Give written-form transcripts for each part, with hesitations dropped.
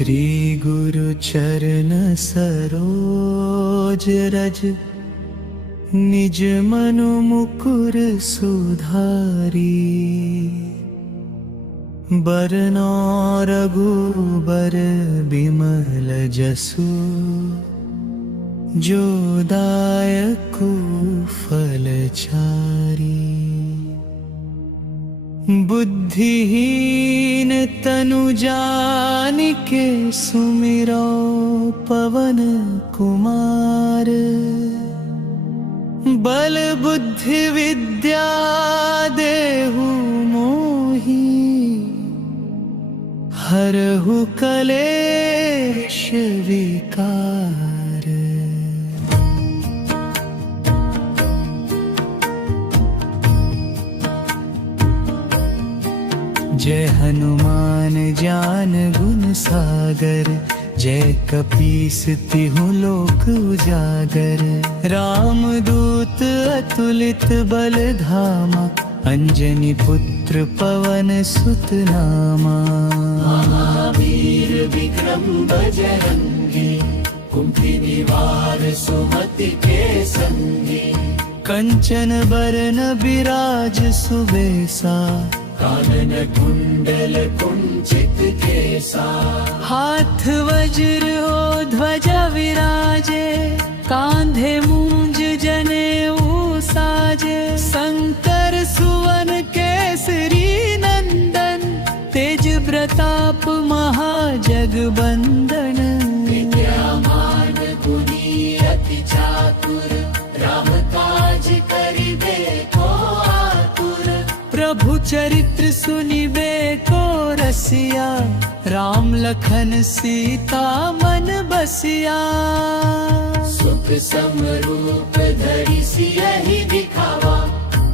श्री गुरु चरण सरोज रज, निज मनु मुकुर सुधारी। बरनौ रघुबर बिमल जसु, जो दायकु फलचारी। बुद्धिहीन तनु जानिके सुमिरो पवन कुमार। बल बुद्धि विद्या देहु मोहि, हरहु कलेश विकार। जय हनुमान ज्ञान गुण सागर, जय कपीस तिहु लोक उजागर। राम दूत अतुलित बल धामा, अंजनी पुत्र पवन सुत नामा। महावीर विक्रम बजरंगी, कुंती निवार सुमति के संगी। कंचन बरन बिराज सुबेसा, कानन कुंडल कुंचित केसा। हाथ वज्र हो ध्वजा विराजे, कांधे मूंज जनेऊ साजे। संकर सुवन केसरी नंदन, तेज प्रताप महाजगबंदन। विद्यामान गुणी अति चातुर, राम काज करिबे को आतुर। प्रभु चरित्र सुनिबे को रसिया, राम लखन सीता मन बसिया। सुख समरूप धरि सियहि दिखावा,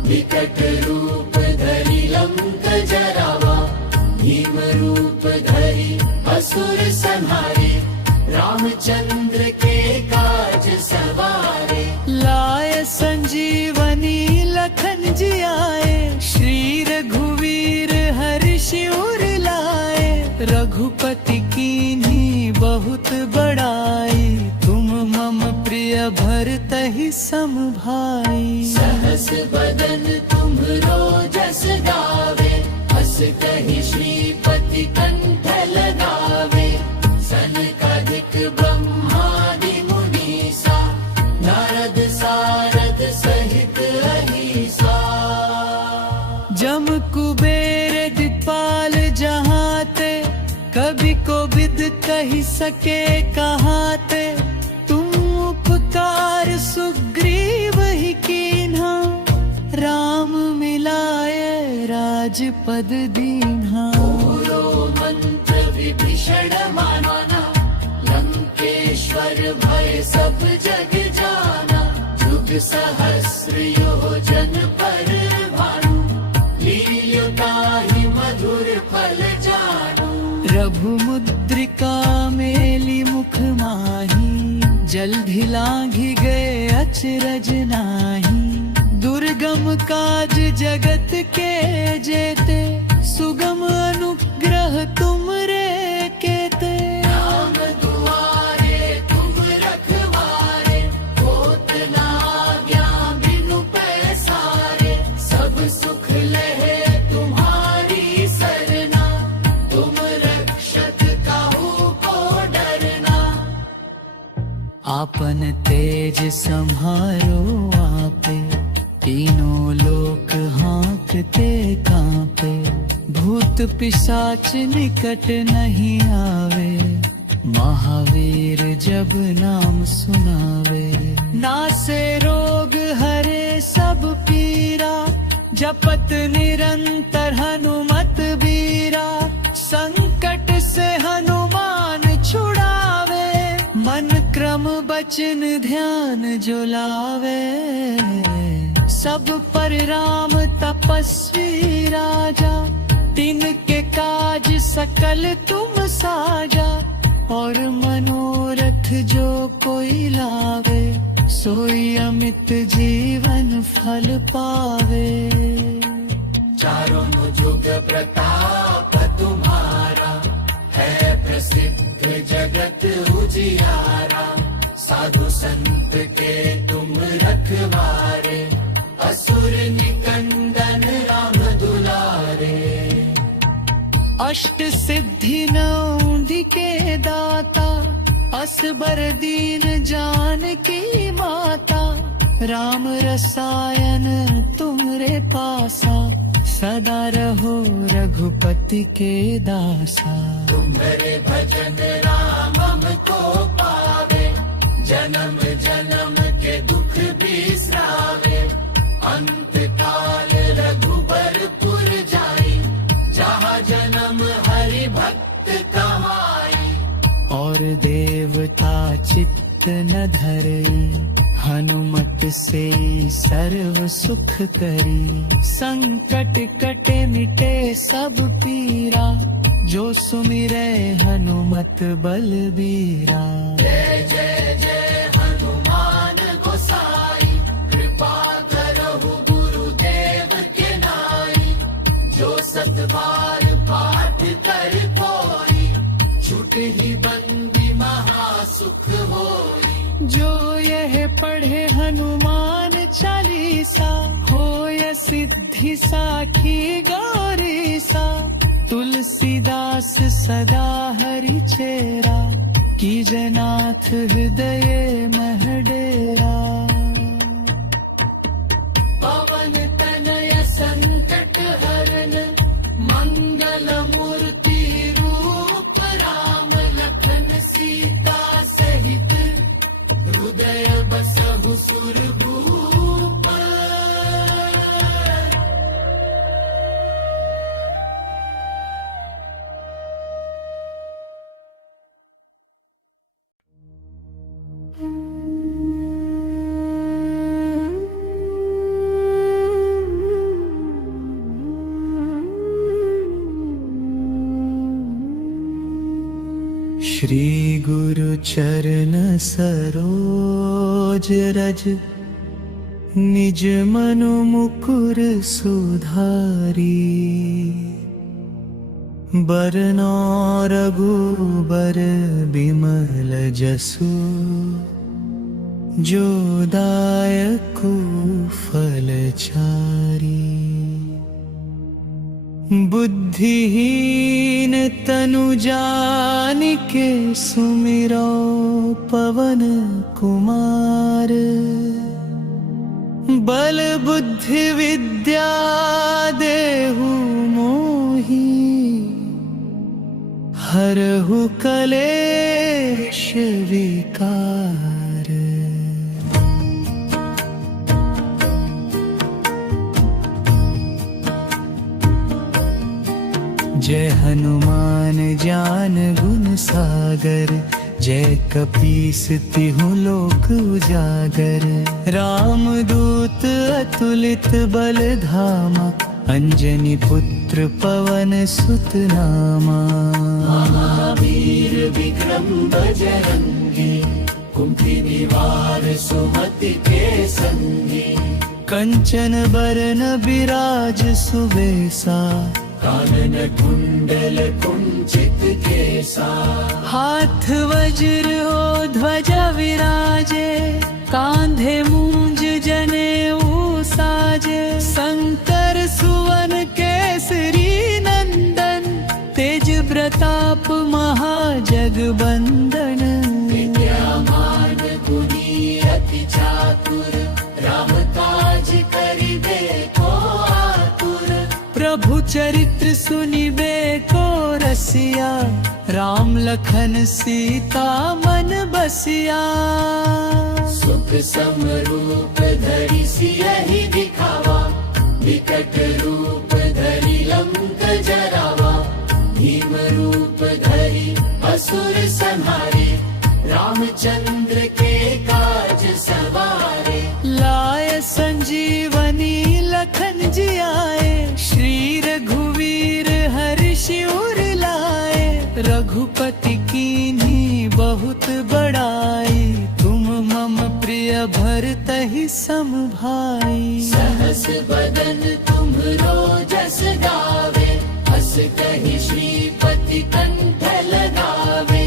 विकट रूप धरि लंक जरावा। भीम रूप धरि असुर संहारे, रामचंद्र के काज सवारे। लाय संजीवनी लखन जियाए, श्री रघुवीर हर्ष उर लाए। रघुपति कीन्ही बहुत बड़ाई, तुम मम प्रिय भरतहि सम भाई। सहस बदन तुम्हरो जस गावे, हस कहि श्रीपति कंठ लगावे। सनकादिक ब्रह्मादि मुनीसा, नारद सारद सहित अहीसा। जम कुबेर दिक्पाल जहाते, कभी को विद कही सके कहाते। तुम उपकार सुग्रीव ही कीन्हा, राम मिलाए राजपद दीन्हा। पूरो मंत्र विभीषण माना, लंकेश्वर भय सब जग जाना। जुग सहस्र योजन पर भानु, लील्योताहि मधुर फल जानू। रघुमुद्रिका मेली मुख माही, जल्दी लांघि गए अचरज नाही। दुर्गम काज जगत के जेते, सुगम अनुग्रह तुमरे केते। राम दुआरे तुम रखवारे, होत न आज्ञा बिनु पैसारे। सब सुख लहे तुम्हारी सरना, तुम रक्षक काहू को डरना। आपन तेज सम्हारो आपे, तीनों लोक हाँकते कांपे। भूत पिशाच निकट नहीं आवे, महावीर जब नाम सुनावे। नासे रोग हरे सब पीरा, जपत निरंतर हनुमत बीरा। संकट से हनुमान छुड़ावे, मन क्रम बचन ध्यान जो लावे। सब पर राम तपस्वी राजा, तिनके काज सकल तुम साजा। और मनोरथ जो कोई लावे, सोई अमित जीवन फल पावे। चारों जुग प्रताप तुम्हारा, है प्रसिद्ध जगत उजियारा, साधु संत के तुम रखवारे, असुर निकंदन राम दुलारे। अष्ट सिद्धि नौंदी के दाता, असबर दीन जानकी माता, राम रसायन तुमरे पासा, सदा रहो रघुपति के दासा। तुम्हारे भजन राम हमको पावे, जन्म जन्म के दुख बिसरावे। अंत काल रघुबरपुर जाई, जहाँ जन्म हरि भक्त कहाई। और देवता चित्त न धरई, हनुमत से सर्व सुख करी। संकट कटे मिटे सब पीरा, जो सुमिरै हनुमत बलबीरा। जय जय जय हनुमान गोसाई, कृपा करहु गुरुदेव के नाई। जो सत बार पाठ कर कोई, छूटहि बंदी महासुख होई। जो यह पढ़े हनुमान चालीसा, होय सिद्धि साखी गौरीसा। तुलसीदास सदा हरि चेरा, कीजय नाथ हृदय मह डेरा। पवन तनय संकट हरन, मंगल मूर्ति रूप राम। लखन सीता सहित, हृदय बसहु सुरभूप। श्री गुरु चरण सरोज रज, निज मनु मुकुर सुधारी। बरनौ रघुबर बिमल जसु, जो दायकु फलचारी। बुद्धिहीन तनु जानिके, सुमिरो पवन कुमार। बल बुद्धि विद्या देहु मोहि, हरहु कलेश विकार। जय हनुमान ज्ञान गुण सागर, जय कपीस तिहु लोक उजागर। राम दूत अतुलित बल धामा, अंजनी पुत्र पवन सुत नामा। महावीर विक्रम बजरंगी, कुंती निवार सुमति के संगी। कंचन बरन बिराज सुबेसा, कानन कुंडल कुंचित केसा। हाथ वज्र हो ध्वजा विराजे, कांधे मूंज जनेऊ साजे। शंकर सुवन केसरी नंदन, तेज प्रताप महाजगबंदन। विद्यामान गुणी अति चातुर, राम काज करिबे को आतुर। प्रभु चरित्र सुनिबे को रसिया, राम लखन सीता मन बसिया। सुख समरूप धरि सियहि दिखावा, विकट रूप धरि लंक जरावा। भीम रूप धरि असुर संहारे, रामचंद्र के काज सवारे। लाय संजीवनी लखन जियाए, श्री रघुवीर हर्षि उर लाए। रघुपति कीन्ही बहुत बड़ाई, तुम मम प्रिय भरतहि सम भाई। सहस बदन तुम्हरो जस गावे, हस कहि श्रीपति कंठ लगावे।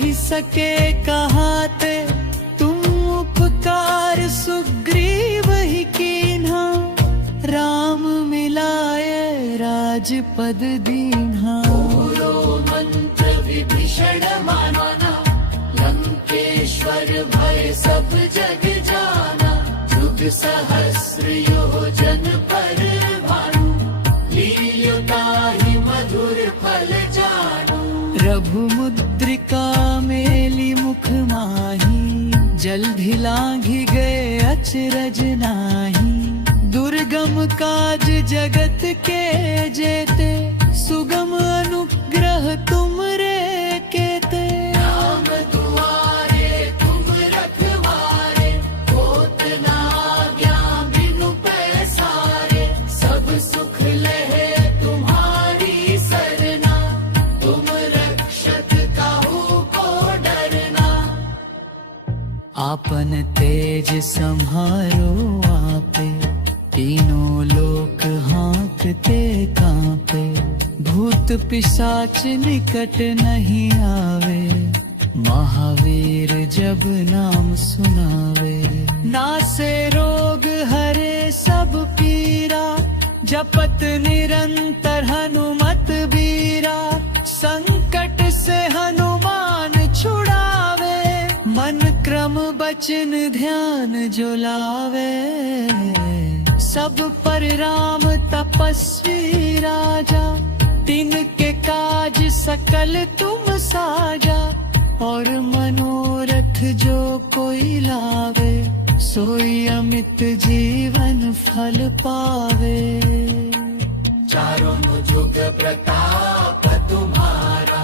कही सके कहाते, तुम उपकार सुग्रीव ही कीन्हा, राम मिलाए राजपद दीन्हा। पूरो मंत्र विभीषण माना, लंकेश्वर भय सब जग जाना। युग सहस्र योजन पर भानु, लील्योता ही मधुर फल जानू। रघु मुद्रिका मेली मुख माही, जल्दी लांघी गए अचरज नाही। दुर्गम काज जगत के जेते, सुगम अनुग्रह तुम रे केते। राम दुआरे तुम रखवारे, होत न आज्ञा बिनु पैसारे। सब सुख लहे तुम्हारी सरना, तुम रक्षक काहू को डरना। आपन तेज सम्हारो आपे, तीनों लोक हाँकते कांपे। भूत पिशाच निकट नहीं आवे, महावीर जब नाम सुनावे। नासे रोग हरे सब पीरा, जपत निरंतर हनुमत बीरा। संकट से हनुमान छुड़ावे, मन क्रम बचन ध्यान जो लावे। सब पर राम तपस्वी राजा, तिनके काज सकल तुम साजा। और मनोरथ जो कोई लावे, सोई अमित जीवन फल पावे। चारों जुग प्रताप तुम्हारा,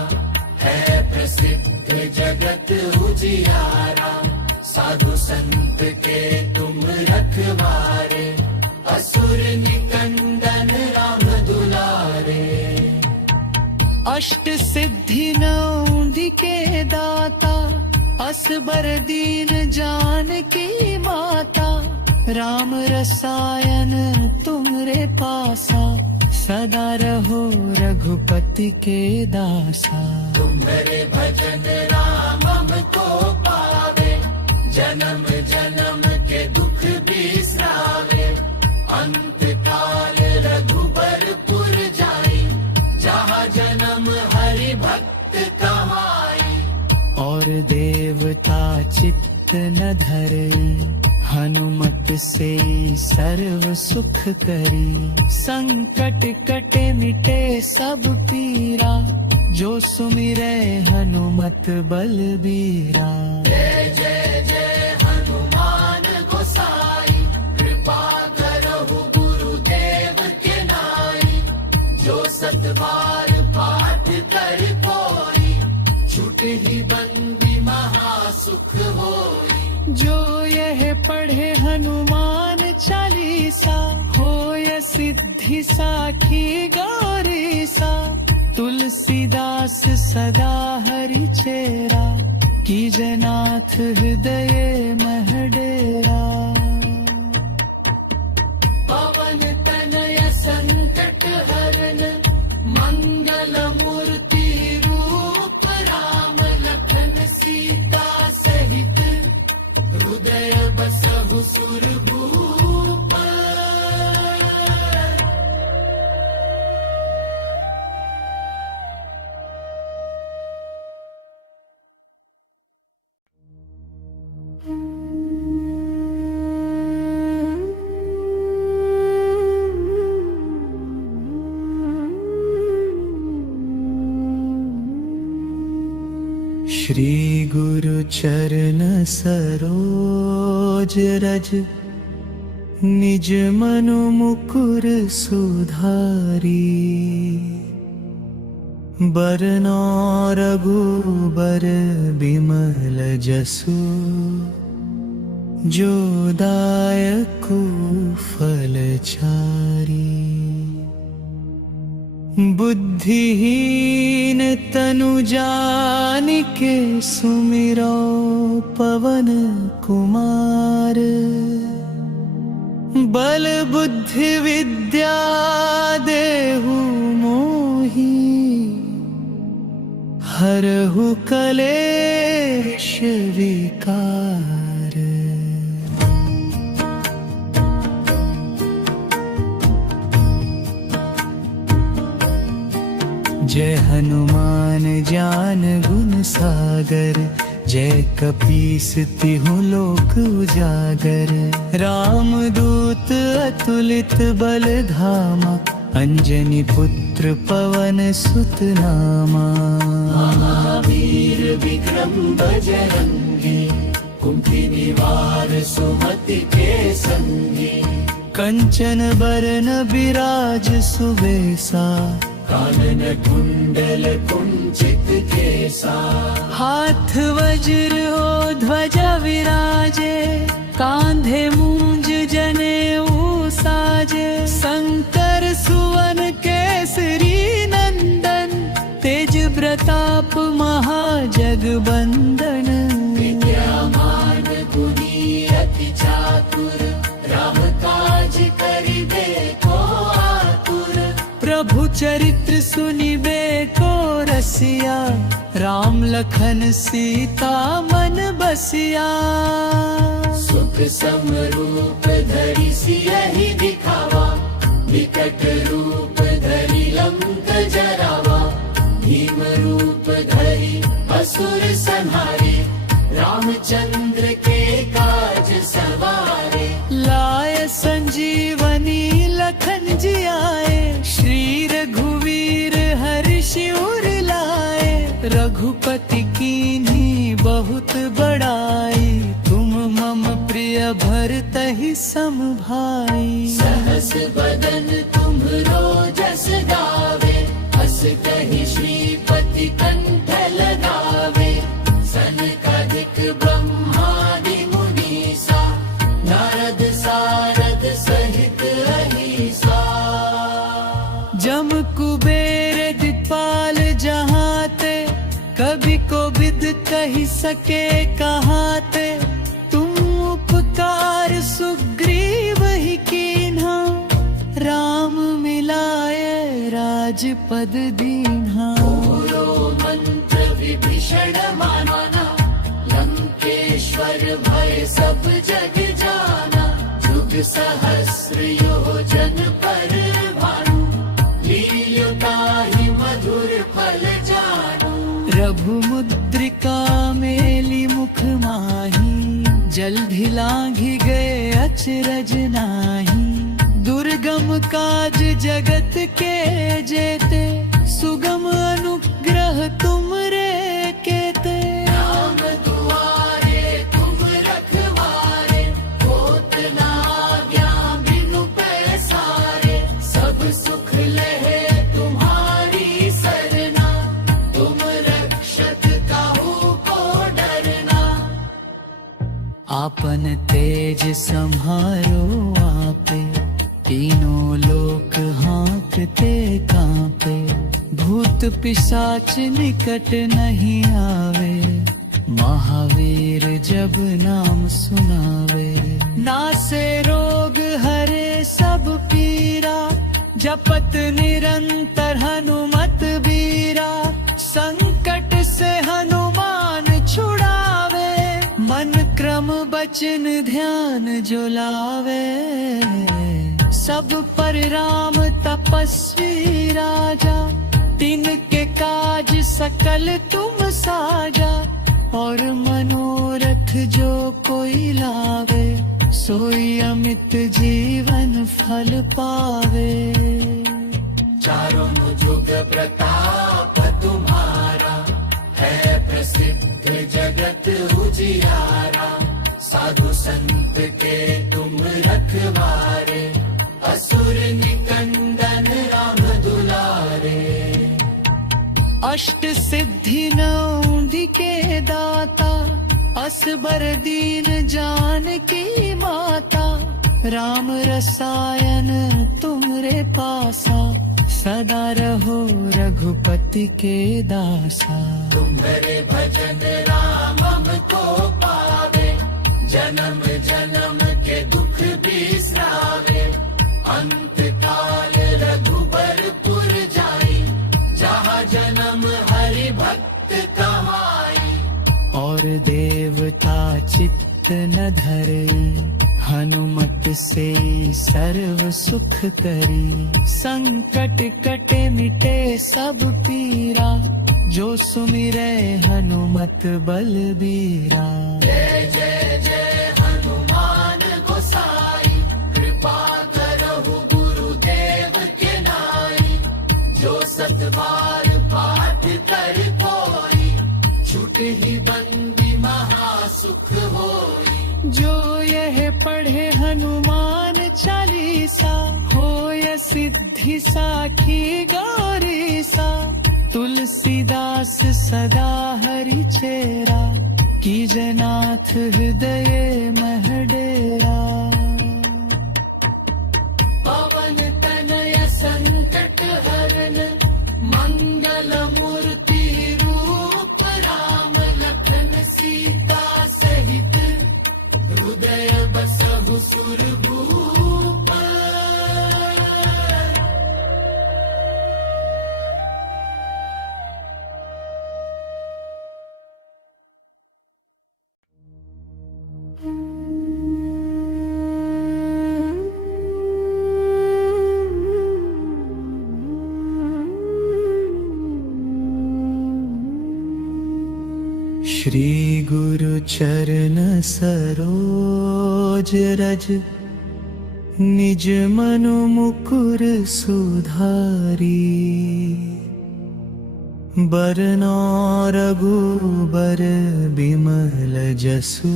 है प्रसिद्ध जगत उजियारा। साधु संत के तुम रखवारे, असुर निकंदन राम दुलारे। अष्ट सिद्धि नौंधी के दाता, असबर दीन जानकी माता। राम रसायन तुमरे पासा, सदा रहो रघुपति के दासा। तुम्हारे भजन राम हमको पावे, जन्म जन्म के दुख बिसरावे। अंत काल रघुबरपुर जाई, जहाँ जन्म हरि भक्त कहाई। और देवता चित्त न धरई, हनुमत से सर्व सुख करी। संकट कटे मिटे सब पीरा, जो सुमिरै हनुमत बलबीरा। जय जय जय हनुमान गोसाई, कृपा करहु गुरुदेव के नाई। जो सतबार पाठ कर कोई, छूटहि बंदी महासुख होई। जो यह पढ़े हनुमान चालीसा, होय सिद्धि साखी गौरीसा। तुलसीदास सदा हरि चेरा, कीजनाथ हृदय मह डेरा। पवन तनय संकट हरन, मंगल मूर्ति रूप। राम लखन सीता सहित, हृदय बसहु सुरभूप। श्री गुरु चरण सरोज रज, निज मनु मुकुर सुधारी। बरनौ रघुबर बिमल जसु, जो दायकु फलचारी। बुद्धिहीन तनु जानिके, सुमिरो पवन कुमार। बल बुद्धि विद्या देहु मोहि, हरहु कलेश विकार। जय हनुमान ज्ञान गुण सागर, जय कपीस तिहु लोक उजागर। रामदूत अतुलित बल धामा, अंजनी पुत्र पवन सुत नामा। महावीर विक्रम बजरंगी, कुंती निवार सुमति के संगी। कंचन बरन बिराज सुबेसा, कानन कुंडल कुंचित केसा। हाथ वज्र हो ध्वजा विराजे, कांधे मूंज जनेऊ साजे। शंकर सुवन केसरी नंदन, तेज प्रताप महाजगबंदन। विद्यामान गुणी अति चातुर, राम काज करिबे को आतुर। प्रभु चरित्र सुनिबे को रसिया, राम लखन सीता मन बसिया। सुख समरूप धरि सियहि दिखावा, विकट रूप धरि लंक जरावा। भीम रूप धरि असुर संहारे, रामचंद्र के काज सवारे। लाय संजीवनी लखन जियाए, श्री रघुवीर हर्षि उर लाए। रघुपति कीन्ही बहुत बड़ाई, तुम मम प्रिय भरतहि सम भाई। सहस बदन तुम्हरो जस गावे, हस कहि श्रीपति कंठ लगावे। सनकादिक ब्रह्मादि मुनीसा, नारद सारद सहित अहीसा। जम कुबेर दिक्पाल जहाते, कभी को विद कही सके कहाते। तुम उपकार सुग्रीव ही कीन्हा, राम मिलाए राजपद दीन्हा। मंत्र विभीषण माना, लंकेश्वर भय सब जग जाना। जुग सहस्र योजन पर भानु, लील्योताहि मधुर फल जानू। रघुमुद्रिका मेली मुख माही, जल्दि लांघि गए अचरज नाही। दुर्गम काज जगत के जेते, सुगम अनुग्रह तुमरे केते। राम दुआरे तुम रखवारे, होत न आज्ञा बिनु पैसारे। सब सुख लहे तुम्हारी सरना, तुम रक्षक काहू को डरना। आपन तेज सम्हारो आपे, तीनों लोक हाँकते कांपे। भूत पिशाच निकट नहीं आवे, महावीर जब नाम सुनावे। नासे रोग हरे सब पीरा, जपत निरंतर हनुमत बीरा। संकट से हनुमान छुड़ावे, मन क्रम बचन ध्यान जो लावे। सब पर राम तपस्वी राजा, तिनके काज सकल तुम साजा। और मनोरथ जो कोई लावे, सोई अमित जीवन फल पावे। चारों जुग प्रताप तुम्हारा, है प्रसिद्ध जगत उजियारा। साधु संत के तुम रखवारे, असुर निकंदन राम दुलारे। अष्ट सिद्धि नौंधी के दाता, असबर दीन जानकी माता। राम रसायन तुमरे पासा, सदा रहो रघुपति के दासा। तुम्हारे भजन राम हमको पावे, जन्म जन्म के दुख बिसरावे। अंत काल रघुबर पुर जाई, जहाँ जन्म हरि भक्त देवता चित्त न धरई, हनुमत से सर्व सुख करी। संकट कटे मिटे सब पीरा, जो सुमिरै हनुमत बलबीरा। जय जय जय हनुमान गोसाई, कृपा करहु गुरुदेव के नाई। जो सतबार पाठ कर कोई, छूटहि बंदी महासुख होई। जो यह पढ़े हनुमान चालीसा, होय सिद्धि साखी गौरीसा। तुलसीदास सदा हरि चेरा, कीजय नाथ हृदय मह डेरा। पवन तनय संकट हरन, मंगल मूर्ति रूप। राम लखन सीता सहित, हृदय बसहु सुरभूप। श्री गुरु चरण सरोज रज, निज मनु मुकुर सुधारी। बरनौ रघुबर बिमल जसु,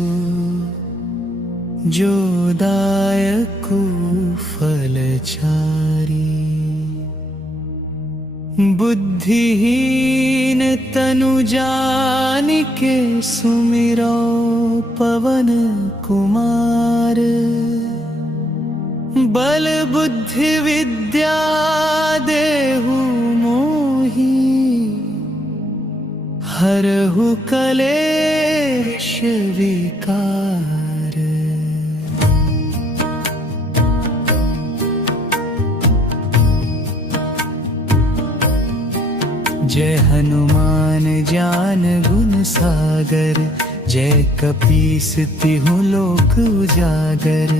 जो दायकु फलचारी। बुद्धिहीन तनु जानिके, सुमिरो पवन कुमार। बल बुद्धि विद्या देहु मोहि, हरहु कलेश विकार। जय हनुमान ज्ञान गुण सागर, जय कपीस तिहु लोक उजागर।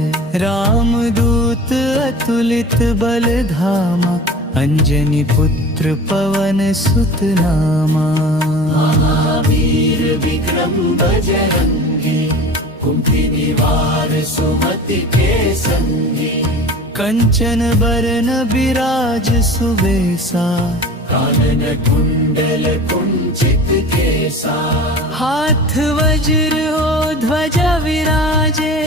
रामदूत अतुलित बल धामा, अंजनी पुत्र पवन सुत नामा। महावीर विक्रम बजरंगी, कुंती निवार सुमति के संगी। कंचन बरन बिराज सुबेसा, कानन कुंडल कुंचित केसा। हाथ वज्र हो ध्वजा विराजे,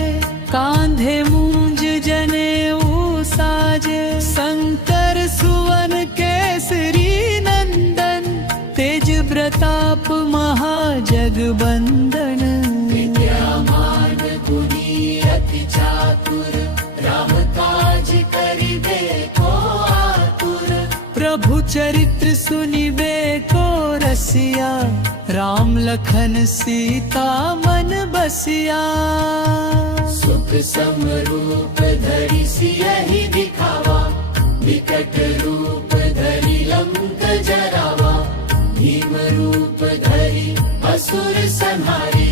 कांधे मूंज जनेऊ साजे। शंकर सुवन केसरी नंदन, तेज प्रताप महाजगबंदन। विद्यामान गुणी अति चातुर, राम काज करिबे को आतुर। प्रभु चरित्र सुनिबे को रसिया, राम लखन सीता मन बसिया। सुख समरूप धरि सियहि दिखावा, विकट रूप धरि लंक जरावा। भीम रूप धरि असुर संहारे,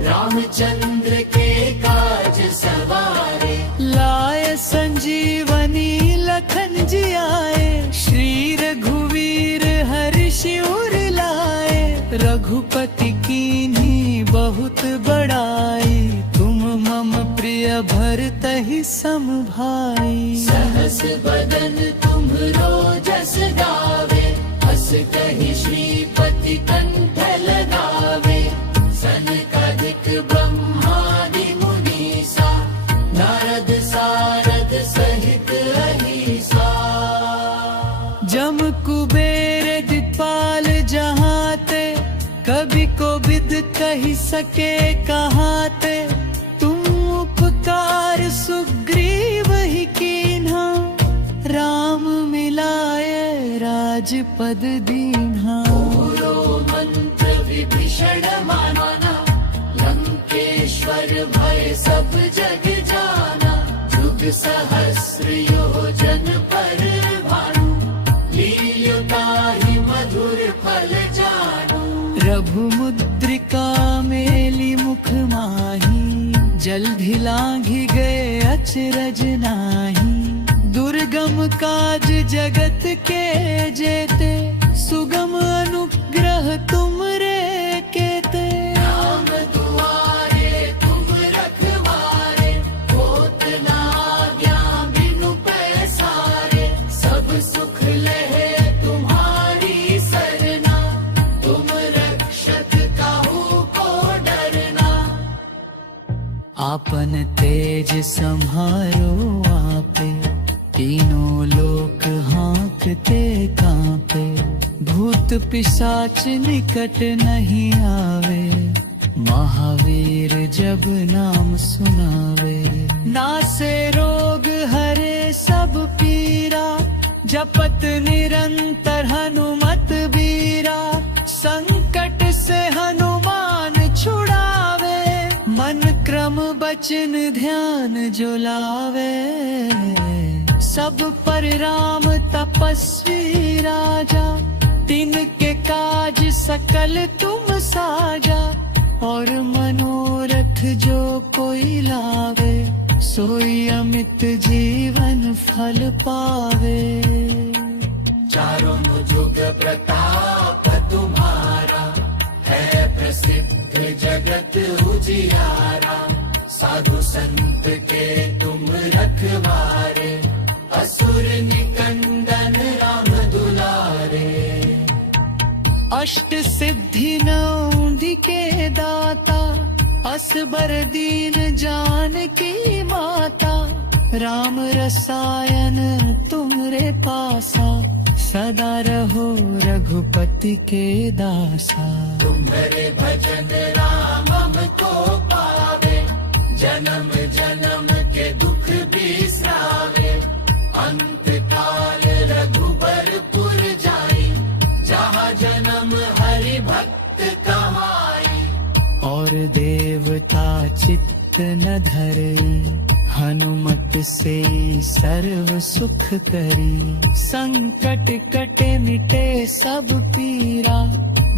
रामचंद्र के काज सवारे। लाय संजीवनी लखन जी आए, श्री रघुवीर हर्ष उर लाए। रघुपति कीन्ही बहुत बड़ाई, तुम मम प्रिय भरतहि सम भाई। सहस बदन तुम्हरो जस गावे, हस कहि श्रीपति कंठ लगावे। सनकादिक ब्रह्मादि मुनीसा, नारद सारद सहित अहीसा। जम कुबेर दिक्पाल जहाते, कभी को विद कही सके कहाते। तुम उपकार सुग्रीव ही कीन्हा, राम मिलाए राजपद दीन्हा। मंत्र विभीषण माना, लंकेश्वर भय सब जग जाना। युग सहस्र योजन पर भानु, लील्योताहि मधुर फल जानू। रघुमुद्रिक का मेली मुख माही, जल्दी लांघी गए अचरज नाही। दुर्गम काज जगत के जेते, सुगम अनुग्रह तुम रे केते। राम दुआरे तुम रखवारे, होत ना आज्ञा बिनु पैसारे। सब सुख लहे तुम्हारी सरना, तुम रक्षक काहू को डरना। आपन तेज सम्हारो आपे, तीनों लोक हाँकते कांपे। भूत पिशाच निकट नहीं आवे, महावीर जब नाम सुनावे। नासे रोग हरे सब पीरा, जपत निरंतर हनुमत बीरा। संकट से हनुमान छुड़ावे, मन क्रम बचन ध्यान जो लावे। सब पर राम तपस्वी राजा, तिनके काज सकल तुम साजा। और मनोरथ जो कोई लावे, सोई अमित जीवन फल पावे। चारों जुग प्रताप तुम्हारा, है प्रसिद्ध जगत उजियारा। साधु संत के तुम रखवारे, असुर निकंदन राम दुलारे। अष्ट सिद्धि नौंदी के दाता, असबर दीन जानकी माता। राम रसायन तुमरे पासा, सदा रहो रघुपति के दासा। तुम्हारे भजन राम हमको पावे, जन्म जन्म के दुख बिसरावे। अंत काल रघुबरपुर जाई, जहाँ जन्म हरि भक्त कहाई। और देवता चित्त न धरई, हनुमत से सर्व सुख करी। संकट कटे मिटे सब पीरा,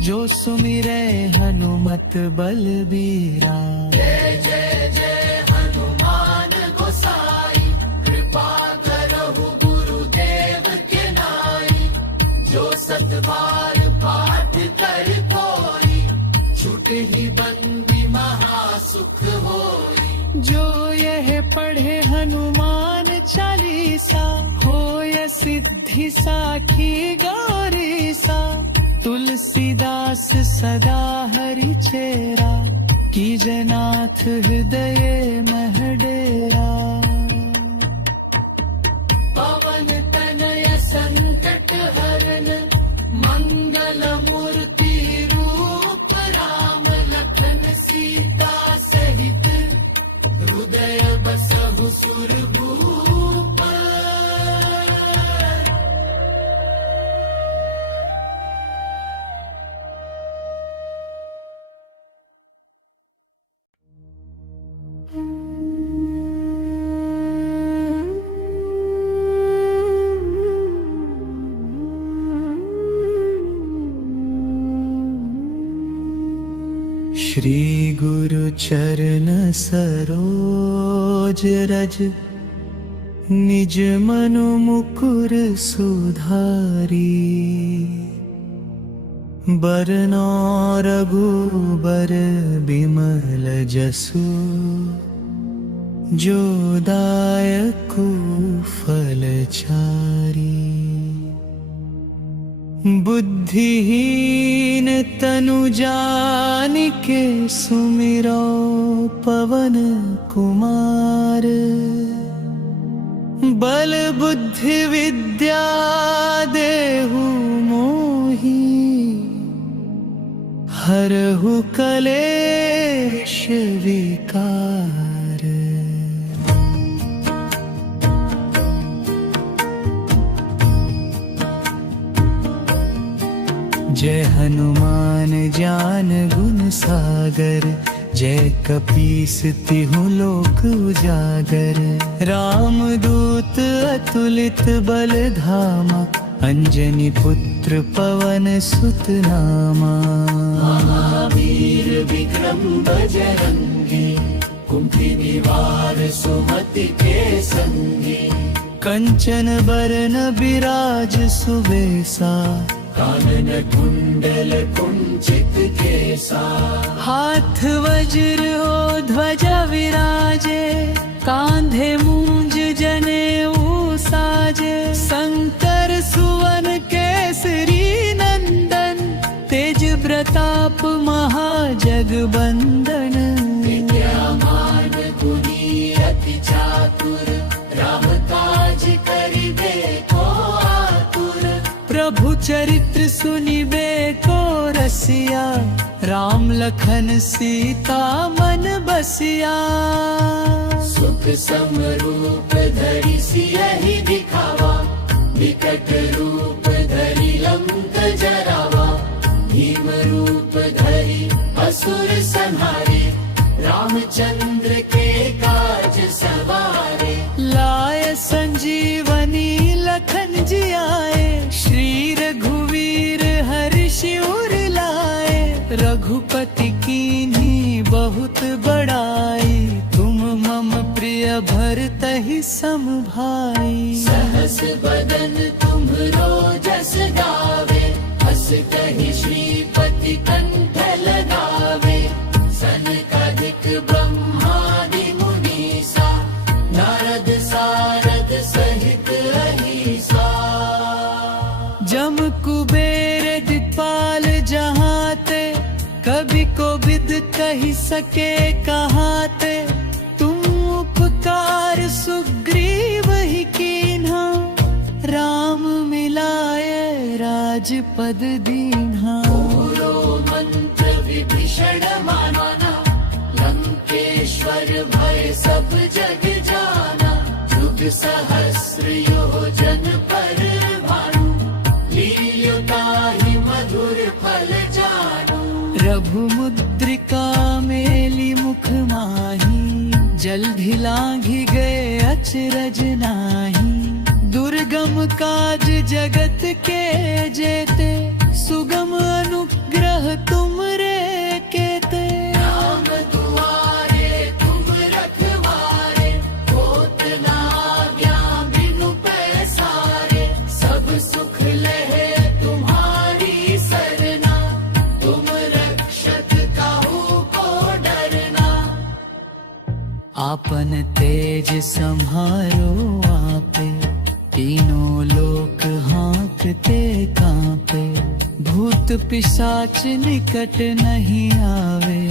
जो सुमिरै हनुमत बलबीरा। जय जय जय हनुमान गोसाई, कृपा करहु गुरुदेव के नाई। जो सत बार पाठ कर कोई, छूटहि बंदी महासुख होई। जो यह पढ़े हनुमान चालीसा, होय सिद्धि साखी गौरीसा। तुलसीदास सदा हरि चेरा, कीजय नाथ हृदय मह डेरा। पवन तनय संकट हरन, मंगल मूर्ति रूप। राम लखन सीता सहित, हृदय बसहु सुरभूप। श्री गुरु चरण सरोज रज, निज मनु मुकुर सुधारी। बरनौ रघुबर बिमल जसु, जो दायकु फलचारी। बुद्धिहीन तनु जानिके, सुमिरो पवन कुमार। बल बुद्धि विद्या देहु मोहि, हरहु कलेश विकार। जय हनुमान ज्ञान गुण सागर, जय कपीस तिहु लोक उजागर। राम दूत अतुलित बल धामा, अंजनी पुत्र पवन सुत नामा। महावीर विक्रम बजरंगी, कुंती निवार सुमति के संगी। कंचन बरन बिराज सुबेसा, कानन कुंडल कुंचित केसा। हाथ वज्र हो ध्वजा विराजे, कांधे मूंज जनेऊ साजे। शंकर सुवन केसरी नंदन, तेज प्रताप महाजगबंदन। विद्यामान गुणी अति चातुर, राम काज करिबे को आतुर। प्रभु चरित्र सुनिबे को रसिया, राम लखन सीता मन बसिया। सुख समरूप धरि सियहि दिखावा, विकट रूप धरि लंक जरावा। भीम रूप धरि असुर संहारे, रामचंद्र के काज सवारे। लाय संजीवनी लखन जियाए, श्री रघुवीर हर्षि उर लाए। रघुपति कीन्ही बहुत बड़ाई, तुम मम प्रिय भरतहि सम भाई। सहस बदन तुम्हरो जस गावे, हस कहि श्रीपति कंठ लगावे। सनकादिक ब्रह्मादि मुनीसा, नारद सारद सहित अहीसा। जम कुबेर दिक्पाल जहाते, कवि को विद कहि सके कहाते। तुम उपकार सुग्रीव ही कीन्हा, राम मिलाए राजपद दीन्हा। पूरो मंत्र विभीषण माना, लंकेश्वर भय सब जग जाना। युग सहस्र योजन पर भानु, लील्योताहि मधुर फल जानू। रघु मुद्रिका मेली मुख माही, जल्दी लांघि गए अचरज नाही। दुर्गम काज जगत के जेते, सुगम अनुग्रह तुमरे केते। राम दुआरे तुम रखवारे, होत न आज्ञा बिनु पैसारे। सब सुख लहे तुम्हारी सरना, तुम रक्षक काहू को डरना। आपन तेज सम्हारो आपे, तीनों लोक हाँकते कांपे। भूत पिशाच निकट नहीं आवे,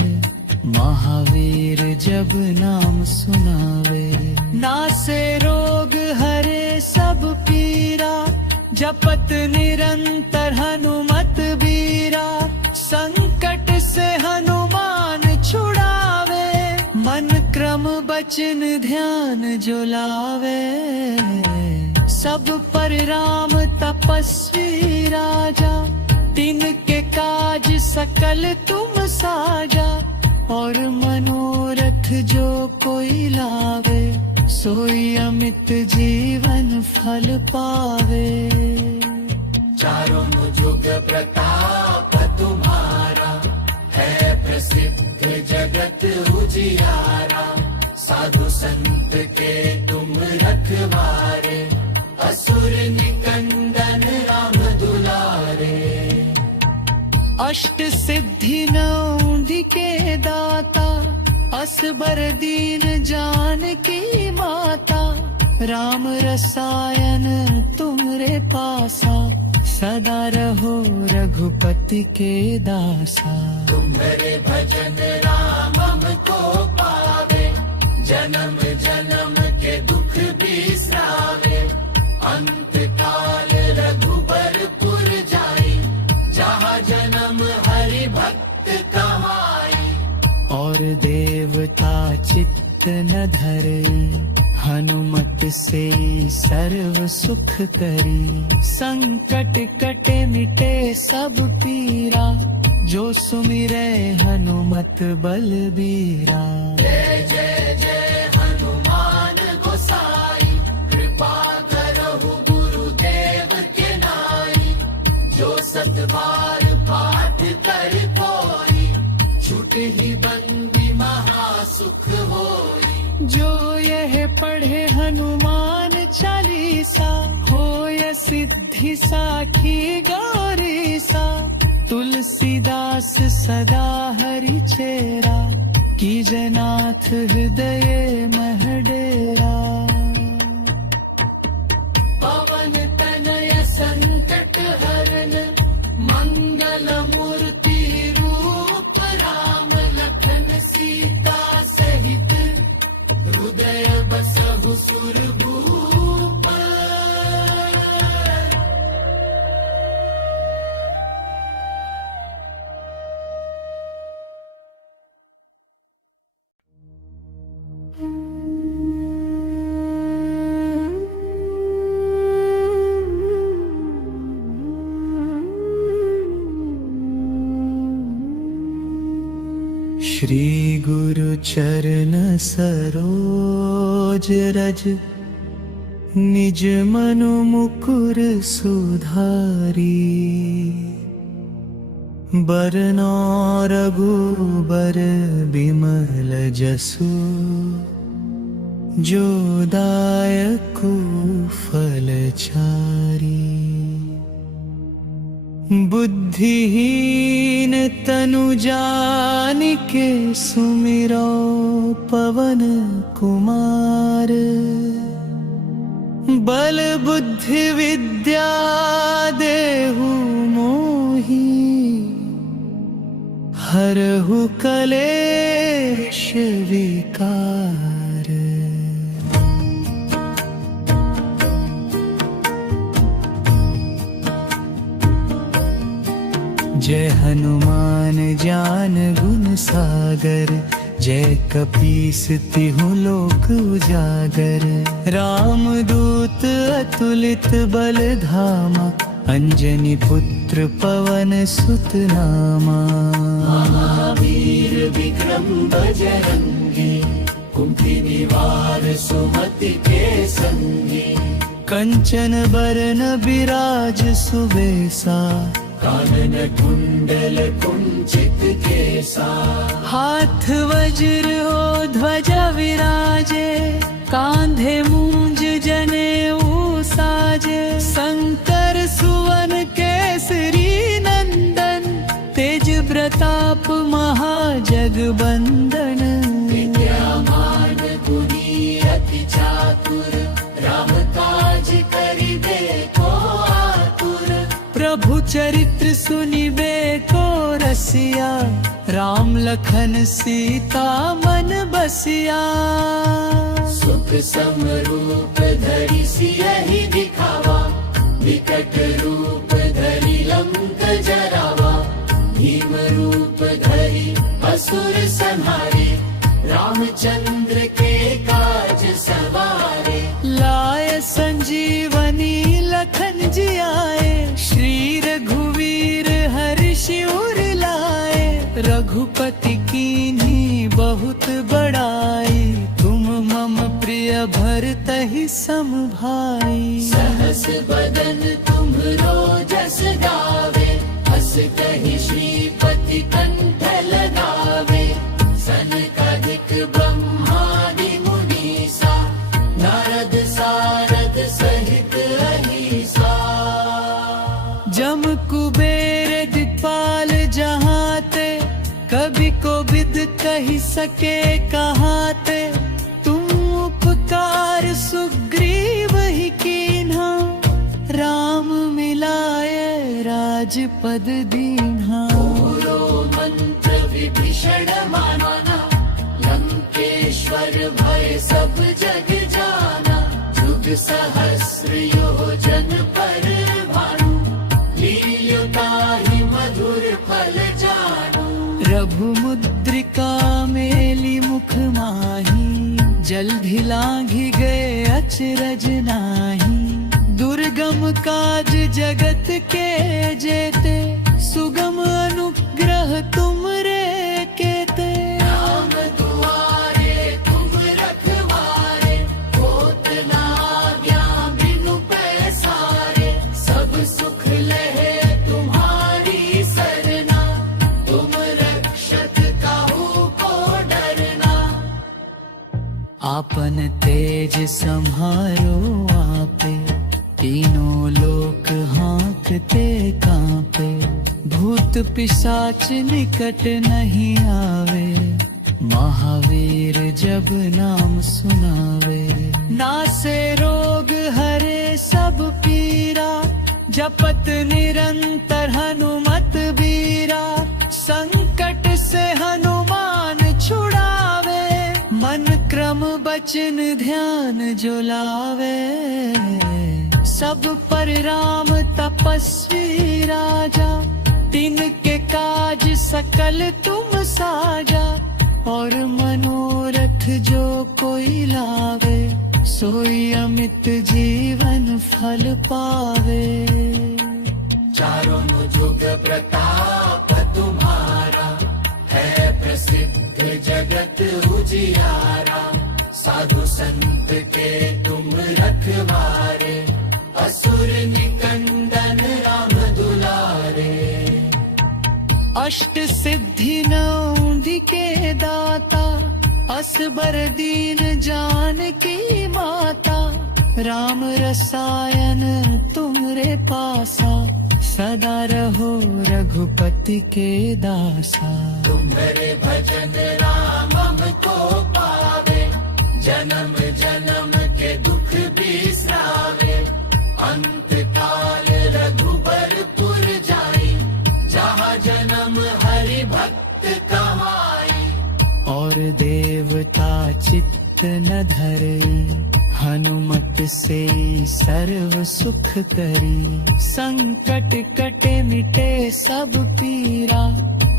महावीर जब नाम सुनावे। नासे रोग हरे सब पीरा, जपत निरंतर हनुमत बीरा। संकट से हनुमान छुड़ावे, मन क्रम बचन ध्यान जो लावे। सब पर राम तपस्वी राजा, तिनके काज सकल तुम साजा। और मनोरथ जो कोई लावे, सोई अमित जीवन फल पावे। चारों जुग प्रताप तुम्हारा, है प्रसिद्ध जगत उजियारा। साधु संत के तुम रखवारे, असुर निकंदन राम दुलारे। अष्ट सिद्धि नौंधी के दाता, असबर दीन जानकी माता। राम रसायन तुमरे पासा, सदा रहो रघुपति के दासा। तुम्हारे भजन राम हमको पावे, जन्म जन्म के दुख बिसरावे। अंत काल रघुबरपुर जाई, जहाँ जन्म हरि भक्त कमाई। और देवता चित्त न धरे, हनुमत से सर्व सुख करी। संकट कटे मिटे सब पीरा, जो सुमिरे हनुमत बलबीरा। जय जय जय हनुमान गोसाई, कृपा करहु गुरुदेव के नाई। जो सतबार पाठ कर कोई, छूट सुख होई। जो यह पढ़े हनुमान चालीसा, होय सिद्धि साखी गौरी सा। तुलसीदास सदा हरि चेरा, कीजे नाथ हृदय मह डेरा। पवन तनय संकट हरन, मंगल मूर्ति रूप। राम लखन सीता सहित, हृदय बसहु सुरभूप। श्री गुरु चरण सरोज रज, निज मनु मुकुर सुधारी। बरनौ रघुबर बिमल जसु, जो दायकु फलचारी। बुद्धिहीन तनु जानिके, सुमिरो पवन कुमार। बल बुद्धि विद्या देहु मोहि, हरहु कलेश विकार। जय हनुमान ज्ञान गुण सागर, जय कपीस तिहु लोक उजागर। रामदूत अतुलित बल धामा, अंजनी पुत्र पवन सुत नामा। महावीर विक्रम बजरंगी, कुंती निवार सुमति के संगी। कंचन बरन बिराज सुबेसा, कानन कुंडल कुंचित केसा। हाथ वज्र हो ध्वजा विराजे, कांधे मूंज जनेऊ साजे। शंकर सुवन केसरी नंदन, तेज प्रताप महाजगबंदन। विद्यामान गुणी अति चातुर, राम काज करिबे को आतुर। प्रभु चरित्र सुनिबे को रसिया, राम लखन सीता मन बसिया। सुख समरूप धरि सियहि दिखावा, विकट रूप धरि लंक जरावा। भीम रूप धरि असुर संहारे, रामचंद्र के काज सवारे। लाय संजीवनी लखन जियाए, श्री रघुवीर हर्षि उर लाए। रघुपति कीन्ही बहुत बड़ाई, तुम मम प्रिय भरतहि सम भाई। सहस बदन तुम्हरो जस गावे, हस कहि श्रीपति कंठ लगावे। सनकादिक ब्रह्मादि मुनीसा, नारद सारद सहित अहीसा। जम कुबेर दिक्पाल जहाते, कभी को विद कही सके कहाते। तुम उपकार सुग्रीव ही कीन्हा, राम मिलाए राजपद दीन्हा। मंत्र विभीषण माना, लंकेश्वर भय सब जग जाना। युग सहस्र योजन पर भानु, लील्योताहि मधुर फल जानू। रघुमुद्रिका मेली मुख माही, जल्दी लांघि गए अचरज नाही। दुर्गम काज जगत के जेते, सुगम अनुग्रह तुमरे केते। राम दुआरे तुम रखवारे, होत न आज्ञा बिनु पैसारे। सब सुख लहे तुम्हारी सरना, तुम रक्षक काहू को डरना। आपन तेज सम्हारो आपे, तीनों लोक हाँकते कांपे। भूत पिशाच निकट नहीं आवे, महावीर जब नाम सुनावे। नासे रोग हरे सब पीरा, जपत निरंतर हनुमत बीरा। संकट से हनुमान छुड़ावे, मन क्रम बचन ध्यान जो लावे। सब पर राम तपस्वी राजा, तिनके काज सकल तुम साजा। और मनोरथ जो कोई लावे, सोई अमित जीवन फल पावे। चारों जुग प्रताप तुम्हारा, है प्रसिद्ध जगत उजियारा। साधु संत के तुम रखवारे, असुर निकंदन राम दुलारे। अष्ट सिद्धि नौंधी के दाता, असबर दीन जानकी माता। राम रसायन तुमरे पासा, सदा रहो रघुपति के दासा। तुम्हारे भजन राम हमको पावे, जन्म जन्म के दुख बिसरावे। अंत काल रघुबरपुर जाई, जहाँ जन्म हरि भक्त कहाई। और देवता चित्त न धरई, हनुमत से सर्व सुख करी। संकट कटे मिटे सब पीरा,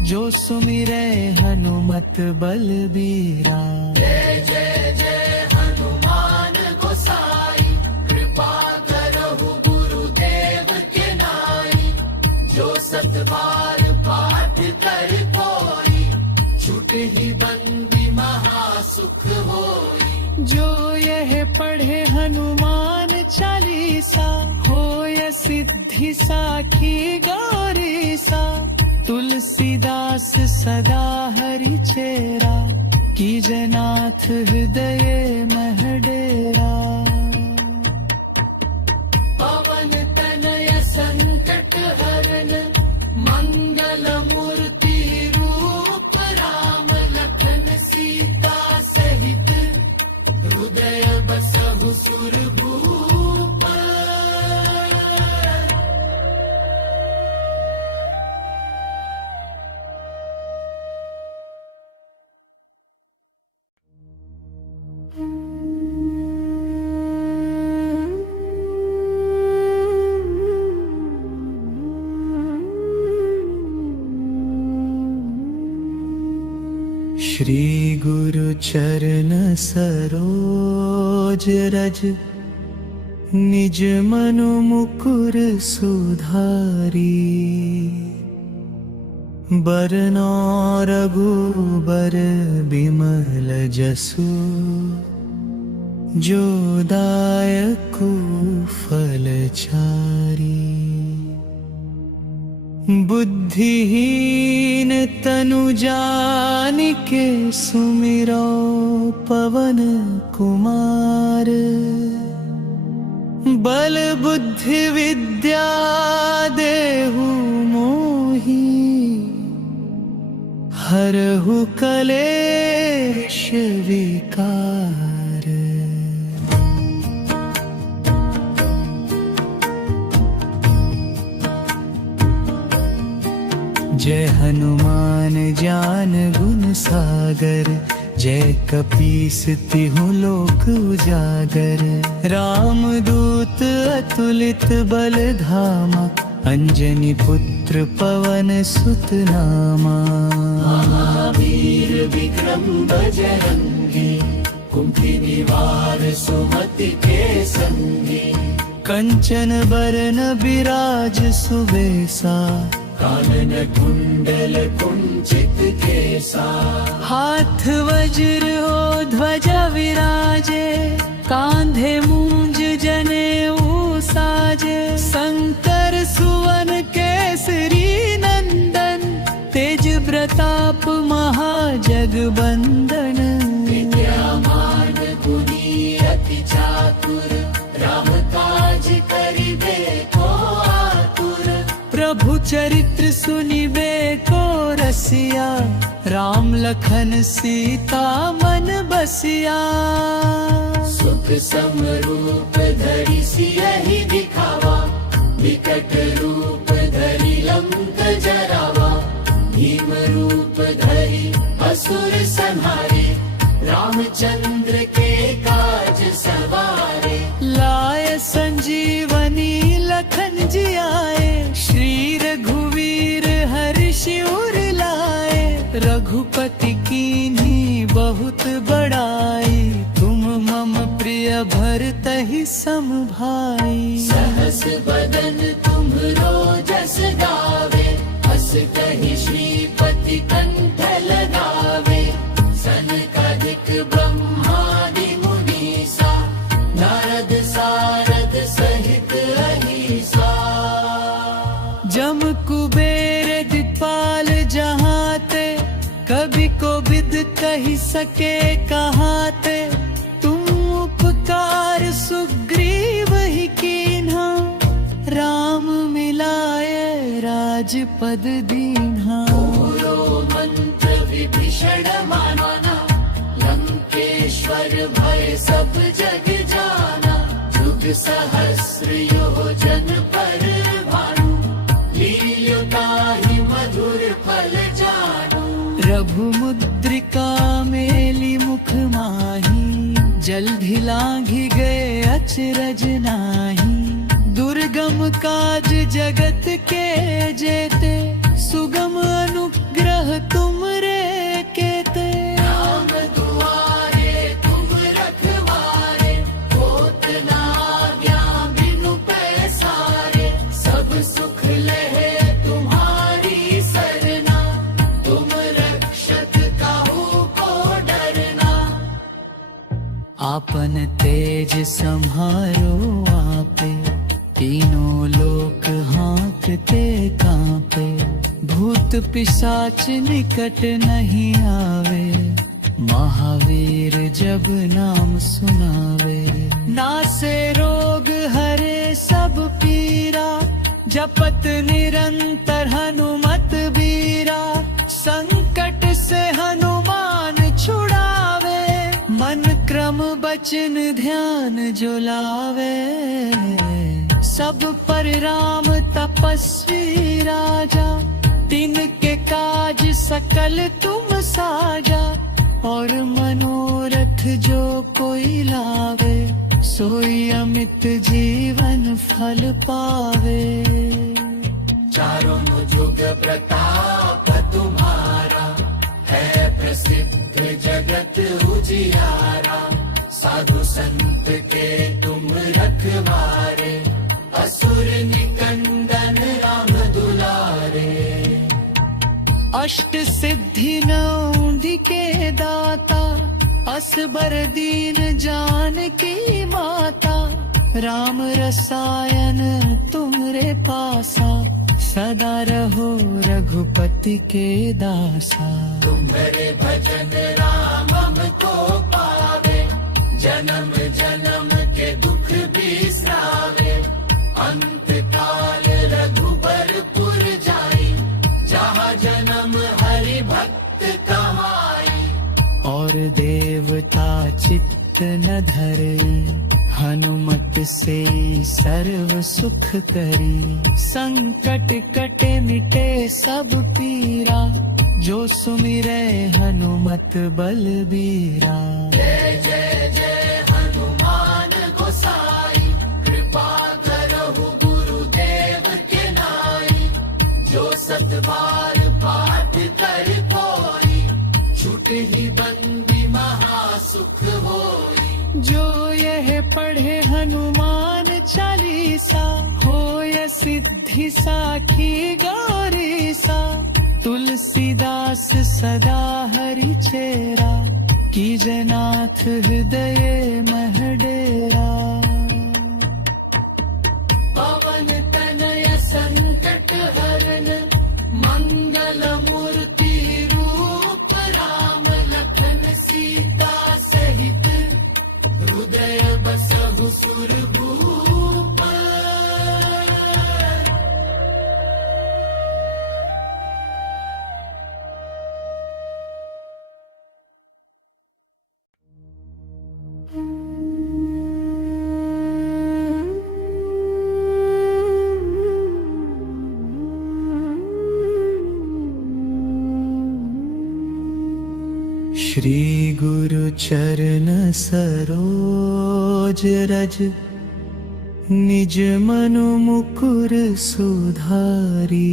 जो सुमिरै हनुमत बलबीरा। जय जय जय हनुमान गोसाई, कृपा करहु गुरुदेव के नाई। जो सतबार पाठ कर कोई, छूटहि बंदी महासुख होई। जो यह पढ़े हनुमान चालीसा, होय सिद्धि साखी गौरीसा। तुलसीदास सदा हरि चेरा, कीजय नाथ हृदय मह डेरा। पवन तनय संकट हरन, मंगल मूर्ति रूप राम। लखन सीता सहित, हृदय बसहु सुरभूप। श्री गुरु चरण सरोज रज, निज मनु मुकुर सुधारी। बरनौ रघुबर बिमल जसु, जो दायकु फलचारी। बुद्धिहीन तनु जानिके, सुमिरो पवन कुमार। बल बुद्धि विद्या देहु मोहि, हरहु कलेश विकार। जय हनुमान ज्ञान गुण सागर, जय कपीस तिहु लोक उजागर। राम दूत अतुलित बल धामा, अंजनी पुत्र पवन सुत नामा। महावीर विक्रम बजरंगी, कुंती निवार सुमति के संगी। कंचन बरन बिराज सुबेसा, कानन कुंडल कुंचित केसा। हाथ वज्र हो ध्वजा विराजे, कांधे मूंज जनेऊ साजे। शंकर सुवन केसरी नंदन, तेज प्रताप महाजगबंदन। विद्यामान सुनिबे को रसिया, राम लखन सीता मन बसिया। सुख समरूप धरि सियहि दिखावा, विकट रूप धरि लंक जरावा। भीम रूप धरि असुर संहारे, रामचंद्र के काज सवारे। लाए संजीवनी लखन जी आए, श्री रघुवीर हर्ष उर लाए। रघुपति कीन्ही बहुत बड़ाई, तुम मम प्रिय भरतहि सम भाई। सहस बदन तुम्हरो जस गावे, हस कहि श्रीपति कंठ लगावे। सनकादिक ब्रह्मादि मुनीसा, नारद सारद सहित अहिसा। जम कुबेर दिपाल जहाते, कभी को विद कही सके कहाते। तुम उपकार सुग्रीव ही कीन्हा, राम मिलाए राजपद दीन्हा। पूरो मंत्र विभीषण माना, लंकेश्वर भय सब जग जाना। जुग सहस्र योजन पर भानु, लील्यो ताहि मधुर फल जानू। रघु मुद्रिका मेली मुख माही, जल्दी लांघी गए अचरज नाही। दुर्गम काज जगत के जेते, सुगम अनुग्रह तुमरे केते। राम दुआरे तुम रखवारे, होत न आज्ञा बिनु पैसारे। सब सुख लहे तुम्हारी सरना, तुम रक्षक काहू को डरना। आपन तेज सम्हारो आपे, तीनों लोक हाँकते कांपे। भूत पिशाच निकट नहीं आवे, महावीर जब नाम सुनावे। नासे रोग हरे सब पीरा, जपत निरंतर हनुमत बीरा। संकट से हनुमान छुड़ावे, मन क्रम बचन ध्यान जो लावे। सब पर राम तपस्वी राजा, तिनके काज सकल तुम साजा। और मनोरथ जो कोई लावे, सोई अमित जीवन फल पावे। चारों जुग प्रताप तुम्हारा, है प्रसिद्ध जगत उजियारा। साधु संत के तुम रखवारे, असुर निकंदन राम दुलारे। अष्ट सिद्धि नौंदी के दाता, असबर दीन जानकी माता। राम रसायन तुमरे पासा, सदा रहो रघुपति के दासा। तुम्हारे भजन राम हमको पावे, जन्म जन्म के दुख बिसरावे। अंत काल रघुबरपुर जाई, जहाँ जन्म हरि भक्त कहाई। और देवता चित्त न धरई, हनुमत से सर्व सुख करी। संकट कटे मिटे सब पीरा, जो सुमिरै हनुमत बलबीरा। जय जय जय हनुमान गोसाई, कृपा करहु गुरुदेव के नाई। जो सत बार पाठ कर कोई, छूटहि बंदी महासुख होई। जो यह पढ़े हनुमान चालीसा, होय सिद्धि साखी गौरीसा। तुलसीदास सदा हरि चेरा, कीजय नाथ हृदय मह डेरा। पवन तनय संकट हरन, मंगल मूर्ति रूप। राम लखन सीता सहित, हृदय बसहु सुरभूप। श्री गुरु चरण सरोज रज, निज मनु मुकुर सुधारी।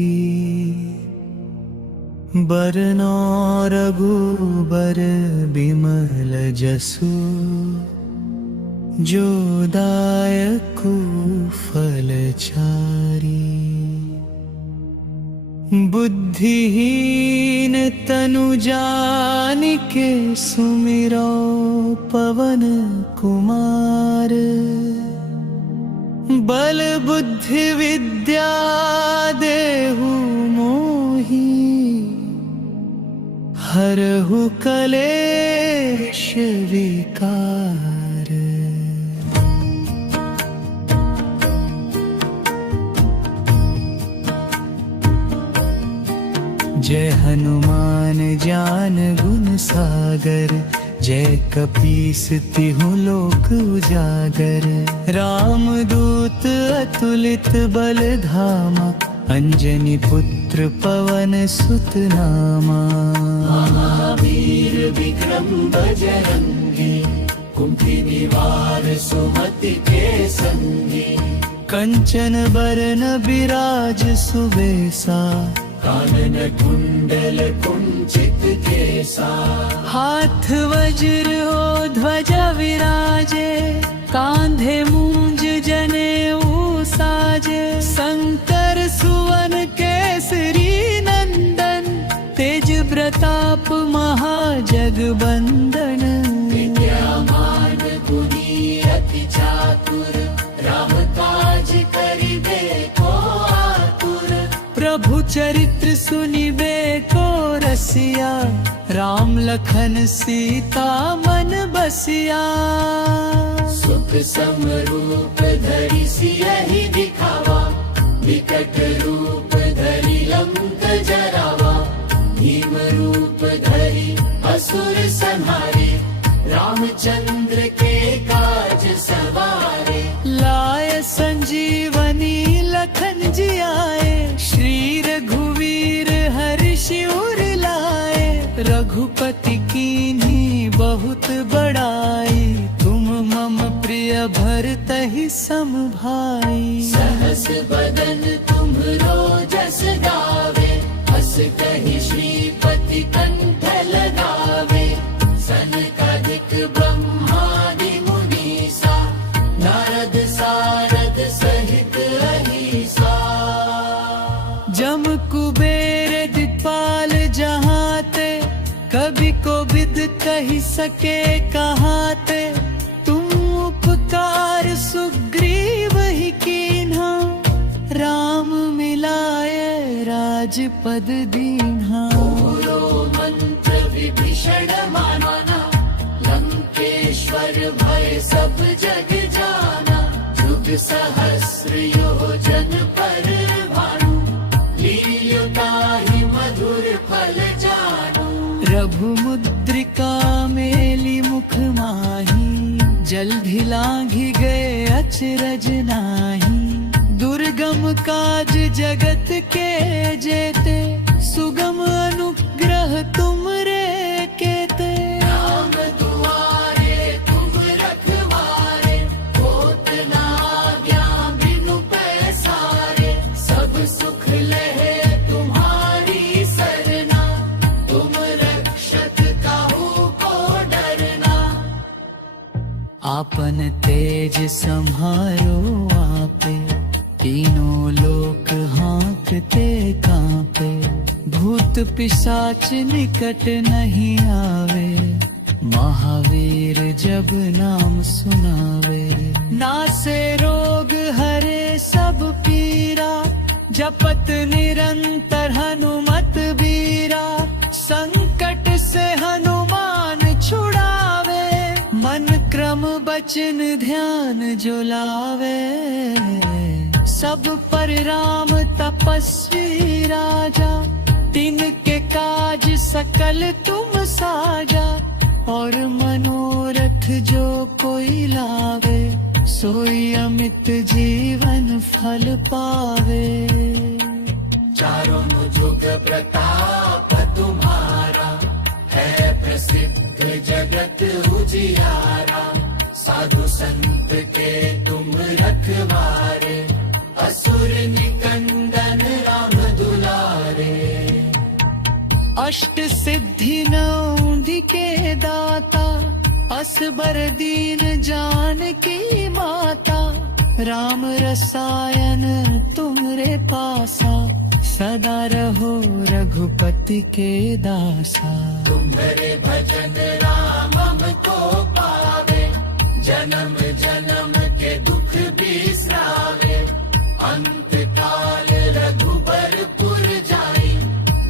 बरनौ रघुबर बिमल जसु, जो दायकु फलचारी। बुद्धिहीन तनु जानिके सुमिरो पवन कुमार। बल बुद्धि विद्या देहु मोहि, हरहु कलेश विकार। जय हनुमान ज्ञान गुण सागर, जय कपीस तिहु लोक उजागर। राम दूत अतुलित बल धामा, अंजनी पुत्र पवन सुत नामा। महावीर विक्रम बजरंगी, कुंती निवार सुमति के संगी। कंचन बरन बिराज सुबेसा, कानन कुंडल कुंचित केसा। हाथ वज्र हो ध्वजा विराजे, कांधे मूंज जनेऊ साजे। शंकर सुवन केसरी नंदन, तेज प्रताप महाजगबंदन। विद्यामान गुणी अति चातुर, राम काज करिबे को आतुर। प्रभु चरित्र सुनिबे को रसिया, राम लखन सीता मन बसिया। सुख समरूप धरि सियहि दिखावा, विकट रूप धरि लंक जरावा। भीम रूप धरि असुर संहारे, रामचंद्र के काज सवारे। लाय संजीवनी लखन जियाए, श्री रघुवीर हर्षि उर लाए। रघुपति कीन्ही बहुत बड़ाई, तुम मम प्रिय भरतहि सम भाई। सहस बदन तुम्हरो जस गावे, हस कहि श्रीपति कंठ लगावे। सनकादिक ब्रह्मादि मुनीसा, नारद सारद सहित अहीसा। जम कुबेर दिक्पाल जहाते, कभी को बिद कही सके कहाते। तुम उपकार सुग्रीव ही कीन्हा, राम मिलाए राजपद दीन्हा। पूरो मंत्र विभीषण माना, लंकेश्वर भय सब जग जाना। जुग सहस्र योजन पर भानु, लील्योताहि मधुर फल जानू। रघु मुद्रिका मेली मुख माही, जल्दी लांघी गए अचरज नाही। दुर्गम काज जगत के जेते, सुगम अनुग्रह तुमरे केते। राम दुआरे तुम रखवारे, होत न आज्ञा बिनु पैसारे। सब सुख लहे तुम्हारी सरना, तुम रक्षक काहू को डरना। आपन तेज सम्हारो आपे, तीनों लोक हाँकते कांपे। भूत पिशाच निकट नहीं आवे, महावीर जब नाम सुनावे। नासे रोग हरे सब पीरा, जपत निरंतर हनुमत बीरा। संकट से हनुमान छुड़ावे, मन क्रम बचन ध्यान जो लावे। सब पर राम तपस्वी राजा, तिनके काज सकल तुम साजा। और मनोरथ जो कोई लावे, सोई अमित जीवन फल पावे। चारों जुग प्रताप तुम्हारा, है प्रसिद्ध जगत उजियारा, साधु संत के तुम रखवारे, असुर निकंदन राम दुलारे। अष्ट सिद्धि नौंधी के दाता, असबर दीन जानकी माता, राम रसायन तुमरे पासा, सदा रहो रघुपति के दासा। तुम्हारे भजन राम हमको पावे, जन्म जन्म के दुख बिसरावे, अंत काल रघुबरपुर जाई,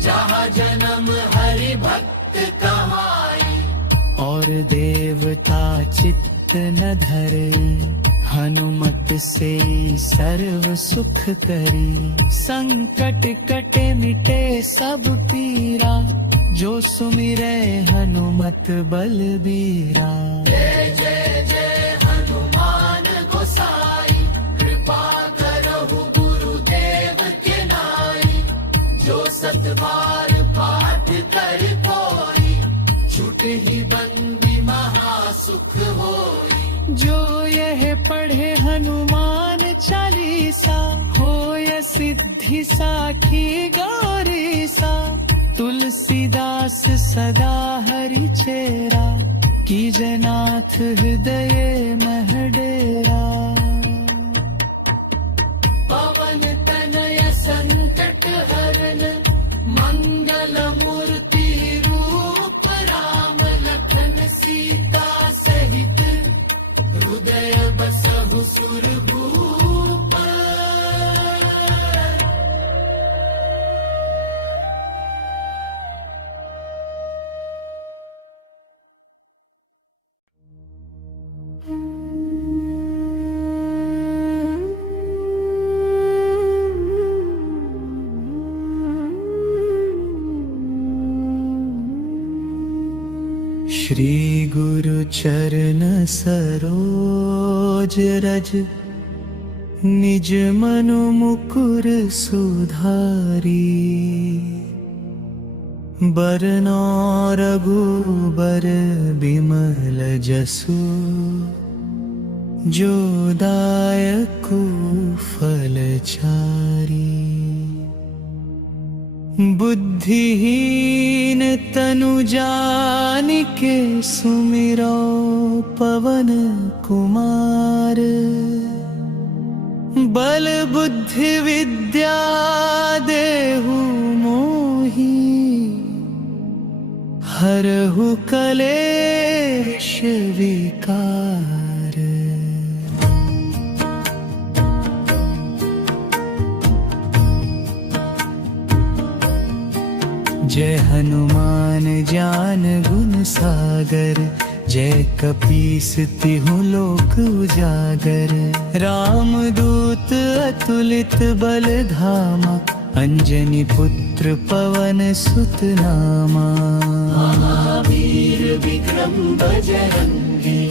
जहाँ जन्म हरि भक्त कहाई। और देवता चित्त न धरे, हनुमत से सर्व सुख करी। संकट कटे मिटे सब पीरा, जो सुमिरे हनुमत बलबीरा। जय जय जय हनुमान गोसाई, कृपा करहु गुरुदेव के नाई। जो सतबार पाठ कर कोई, छूट ही बंदी महासुख होई। जो यह पढ़े हनुमान चालीसा, होय सिद्धि साखी गौरीसा। तुलसीदास सदा हरि चेरा, कीजे नाथ हृदय मह डेरा। पवन तनय संकट हरन, मंगल मूर्ति रूप राम, लखन सीता सहित हृदय बसहु सुरभूप। श्री गुरु चरण सरोज रज, निज मनु मुकुर सुधारी। बरनौ रघुबर बिमल जसु, जो दायकु फलचारी। बुद्धिहीन तनु जानिके, सुमिरो पवन कुमार। बल बुद्धि विद्या देहु मोहि, हरहु कलेश विकार। जय हनुमान ज्ञान गुण सागर, जय कपीस तिहु लोक उजागर। राम दूत अतुलित बल धामा, अंजनी पुत्र पवन सुत नामा। महावीर विक्रम बजरंगी,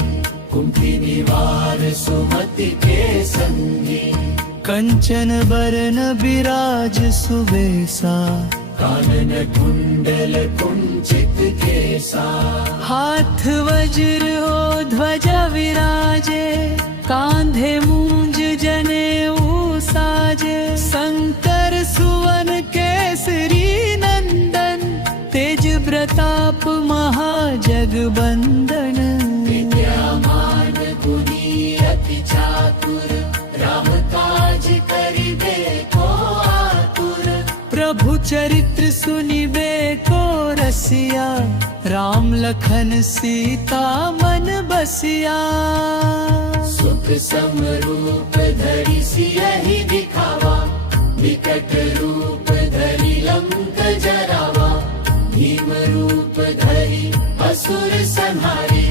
कुंती निवार सुमति के संगी। कंचन बरन बिराज सुबेसा, कानन कुंडल कुंचित केसा। हाथ वज्र हो ध्वजा विराजे, कांधे मूंज जनेऊ साजे। शंकर सुवन केसरी नंदन, तेज प्रताप महाजगबंदन। विद्यामान गुणी अति चातुर, राम काज करिबे को आतुर। प्रभु चरित्र सुनिबे को रसिया, राम लखन सीता मन बसिया। सुख समरूप धरि सियहि दिखावा, विकट रूप धरि लंक जरावा। भीम रूप धरि असुर संहारे,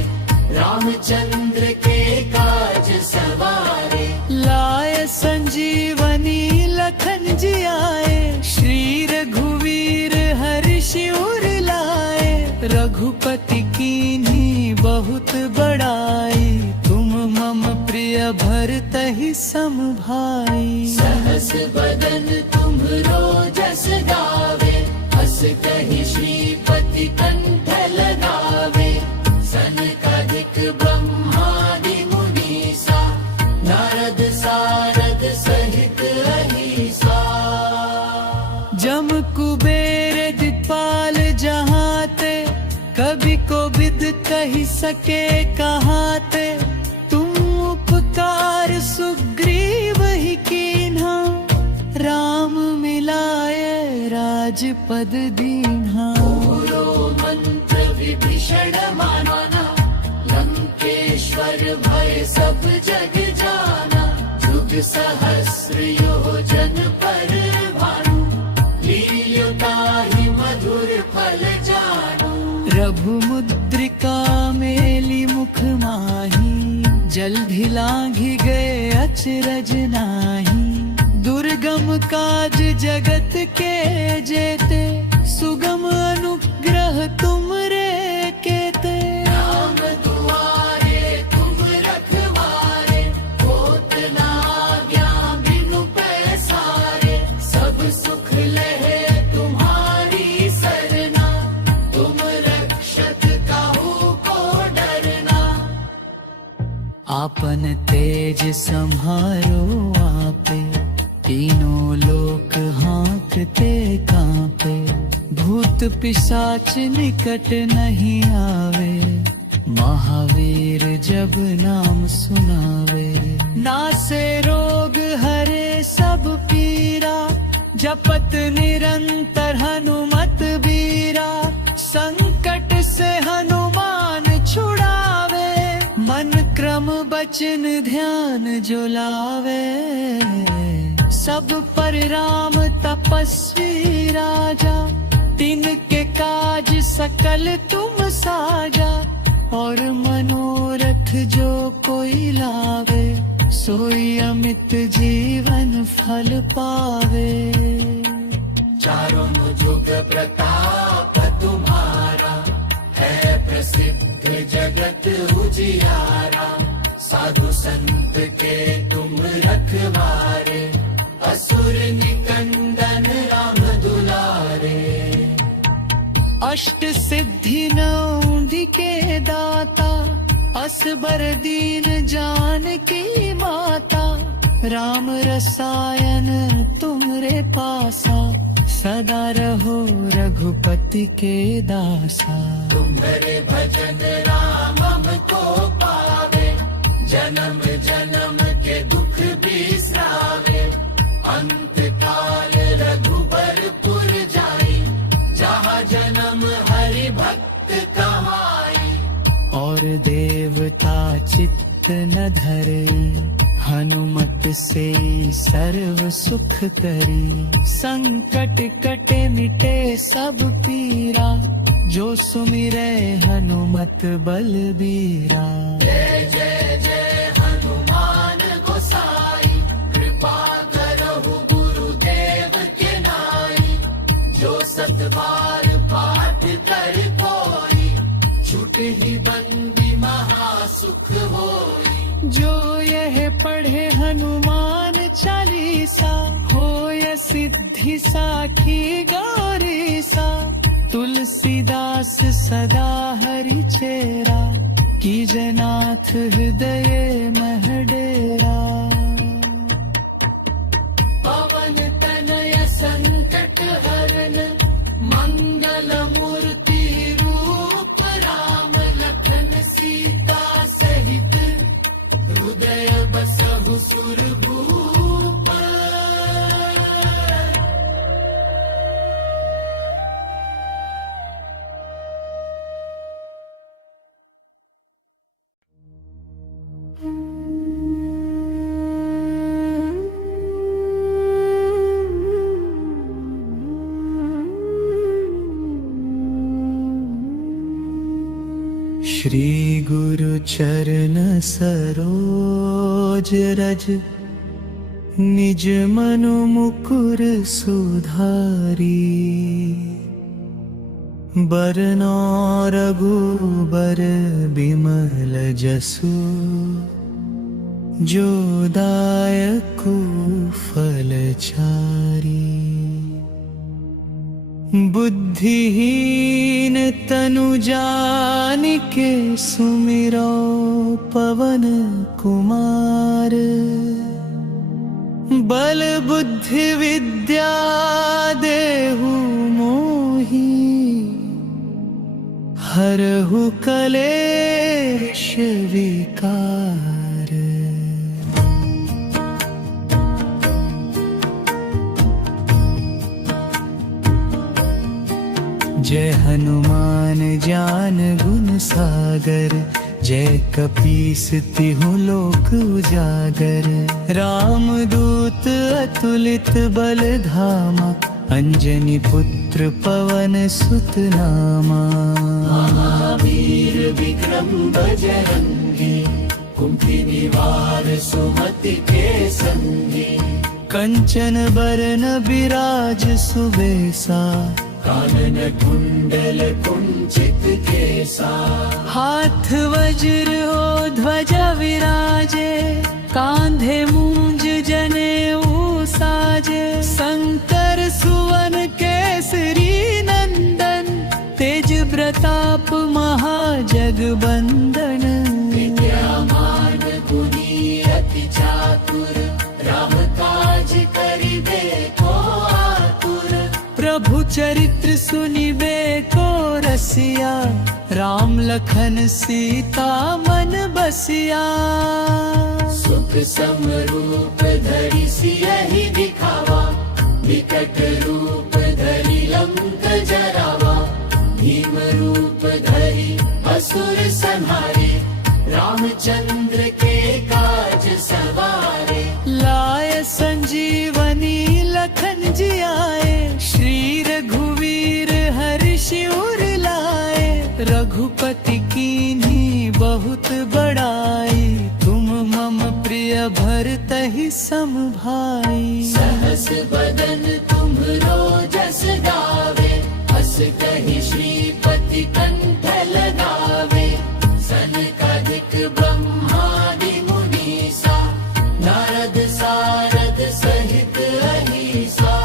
रामचंद्र के काज सवारे। लाय संजीवनी लखन जियाए, श्री रघुवीर हर्षि उर लाए। रघुपति कीन्ही बहुत बड़ाई, तुम मम प्रिय भरतहि सम भाई। सहस बदन तुम्हरो जस गावे, हस कहि श्रीपति कंठ लगावे। सनकादिक ब्रह्मादि मुनीसा नारद सारद सहित अहिसा। जम कुबेर दिक्पाल जहाते कभी को विद कही सके कहाते। तुम उपकार सुग्रीव ही कीन्हा राम मिलाए राजपद दीन्हा। पूरो मंत्र विभीषण माना लंकेश्वर भय सब जग जाना। युग सहस्र योजन पर भानु लील्योताहि मधुर फल जानु। रघुमुद्रिका मेली मुख माही जल्दी लांघि गए अचरज नाही। दुर्गम काज जगत के जेते सुगम अनुग्रह तुमरे केते। राम दुआरे तुम रखवारे होत न आज्ञा बिनु पैसारे। सब सुख लहे तुम्हारी सरना तुम रक्षक काहू को डरना। आपन तेज सम्हारो आपे तीनों लोक हाँकते कांपे। भूत पिशाच निकट नहीं आवे महावीर जब नाम सुनावे। नासे रोग हरे सब पीरा जपत निरंतर हनुमत बीरा। संकट से हनुमान छुड़ावे मन क्रम बचन ध्यान जो लावे। सब पर राम तपस्वी राजा तिनके काज सकल तुम साजा। और मनोरथ जो कोई लावे सोई अमित जीवन फल पावे। चारों जुग प्रताप तुम्हारा है प्रसिद्ध जगत उजियारा। साधु संत के तुम रखवारे असुर निकंदन राम दुलारे। अष्ट सिद्धि नौंदी के दाता असबर दीन जानकी माता। राम रसायन तुमरे पासा सदा रहो रघुपति के दासा। तुम्हारे भजन राम हमको पावे जन्म जन्म के दुख बिसरावे। अंत काल रघुबरपुर जाई जहाँ जन्म हरि भक्त कहाई। और देवता चित्त न धरे हनुमत से सर्व सुख करी। संकट कटे मिटे सब पीरा जो सुमिरे हनुमत बलबीरा। जय जय जय हनुमान गोसाई कृपा करहु गुरुदेव के नाई। जो सतबार पाठ कर कोई छूट ही बंदी महासुख होई। जो यह पढ़े हनुमान चालीसा होय सिद्धि साखी गौरीसा। तुलसीदास सदा हरि चेरा कीजे नाथ हृदय मह डेरा। पवन तनय संकट हरन मंगल मूर्ति रूप राम लखन सीता सहित हृदय बसहु सुरभूप। श्री गुरु चरण सरोज रज निज मनु मुकुर सुधारी। बरनौ रघुबर बिमल जसु जो दायक फलचारी। बुद्धिहीन तनु जानिके सुमिरो पवन कुमार। बल बुद्धि विद्या देहु मोहि, हरहु कलेश विकार। जय हनुमान ज्ञान गुण सागर, जय कपीस तिहु लोक उजागर। रामदूत अतुलित बल धामा, अंजनी पुत्र पवन सुत नामा। महावीर विक्रम बजरंगी, कुंती निवार सुमति के संगी। कंचन बरन बिराज सुबेसा, कानन कुंडल कुंचित केसा। हाथ वज्र हो ध्वजा विराजे, कांधे मूंज जनेऊ साजे। शंकर सुवन केसरी नंदन, तेज प्रताप महाजगबंदन। विद्यामान गुणी अति चातुर, राम काज करिबे को आतुर। प्रभु चरित्र सुनिबे को रसिया, राम लखन सीता मन बसिया। सुख समरूप धरि सियहि दिखावा, विकट रूप धरि लंक जरावा। भीम रूप धरि असुर संहारे, रामचंद्र के काज सवारे। लाय संजीवनी लखन जियाए, श्री रघुवीर हर्ष उर लाए। रघुपति कीन्ही बहुत बड़ाई, तुम मम प्रिय भरतहि सम भाई। सहस बदन तुम्हरो जस गावे, हस कहि श्रीपति कंठ लगावे। सनकादिक ब्रह्मादि मुनीसा, नारद सारद सहित अहीसा।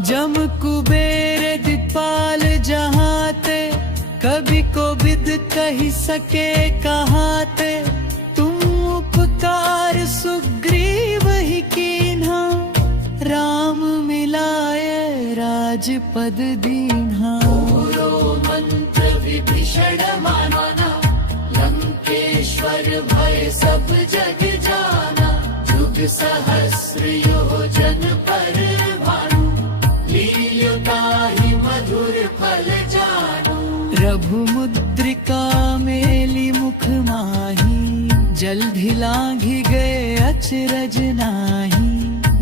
जम कुबेर दिपाल जहाते, कभी को विद कही सके कहाते। तुम उपकार सुग्रीव ही कीन्हा, राम मिलाए राजपद दीन्हा। पूरो मंत्र विभीषण माना, लंकेश्वर भय सब जग जाना। जुग सहस्र योजन पर भानु, लील्योताहि मधुर फल जानू। रघुमुद्रिका मेली मुख माही, जल्दी लांघि गए अचरज नाही।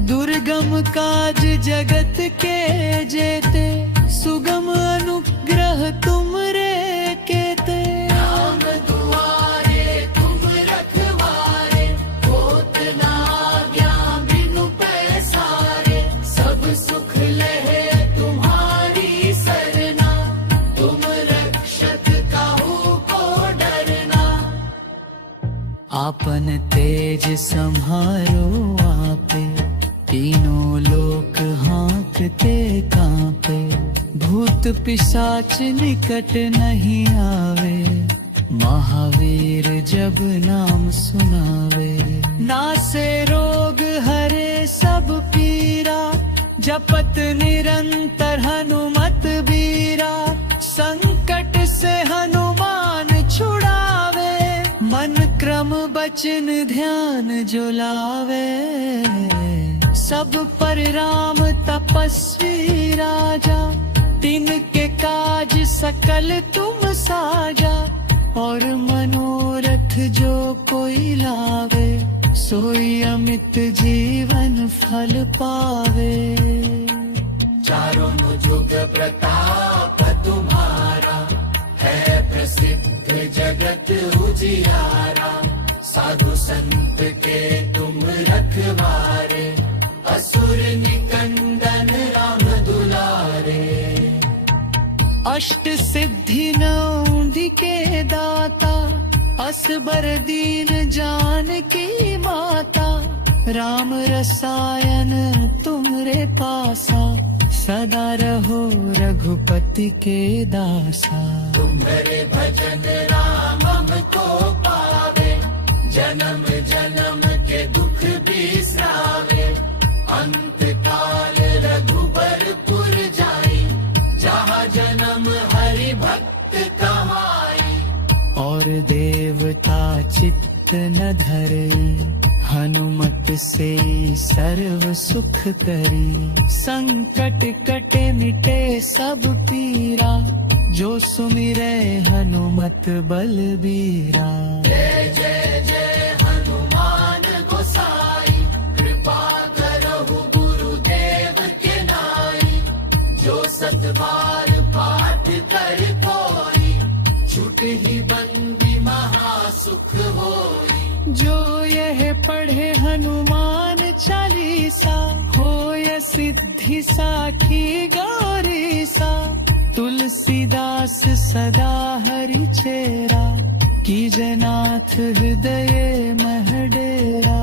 दुर्गम काज जगत के जेते, सुगम अनुग्रह तुमरे केते। राम दुआरे तुम रखवारे, होत न आज्ञा बिनु पैसारे। सब सुख लहे तुम्हारी सरना, तुम रक्षक काहू को डरना। आपन तेज सम्हारो आपे, तीनों लोक हाँकते कांपे। भूत पिशाच निकट नहीं आवे, महावीर जब नाम सुनावे। नासे रोग हरे सब पीरा, जपत निरंतर हनुमत बीरा। संकट से हनुमान छुड़ावे, मन क्रम बचन ध्यान जो लावे। सब पर राम तपस्वी राजा, तिनके काज सकल तुम साजा। और मनोरथ जो कोई लावे, सोई अमित जीवन फल पावे। चारों जुग प्रताप तुम्हारा, है प्रसिद्ध जगत उजियारा। साधु संत के तुम रखवारे, असुर निकंदन राम दुलारे। अष्ट सिद्धि नौंदी के दाता, असबर दीन जानकी माता। राम रसायन तुमरे पासा, सदा रहो रघुपति के दासा। तुम्हारे भजन राम हमको पावे, जन्म जन्म के दुख बिसरावे। अंत काल रघुबरपुर जाई, जहाँ जन्म हरि भक्त कहाई। और देवता चित्त न धरई, हनुमत से सर्व सुख करी। संकट कटे मिटे सब पीरा, जो सुमिरै हनुमत बलबीरा। जय जय जय हनुमान गोसाई, कृपा करहु गुरुदेव के नाई। जो सत बार पाठ कर कोई, छूटहि बंदी महासुख होई। जो यह पढ़े हनुमान चालीसा, होय सिद्धि साखी गौरीसा। तुलसीदास सदा हरि चेरा, कीजय नाथ हृदय मह डेरा।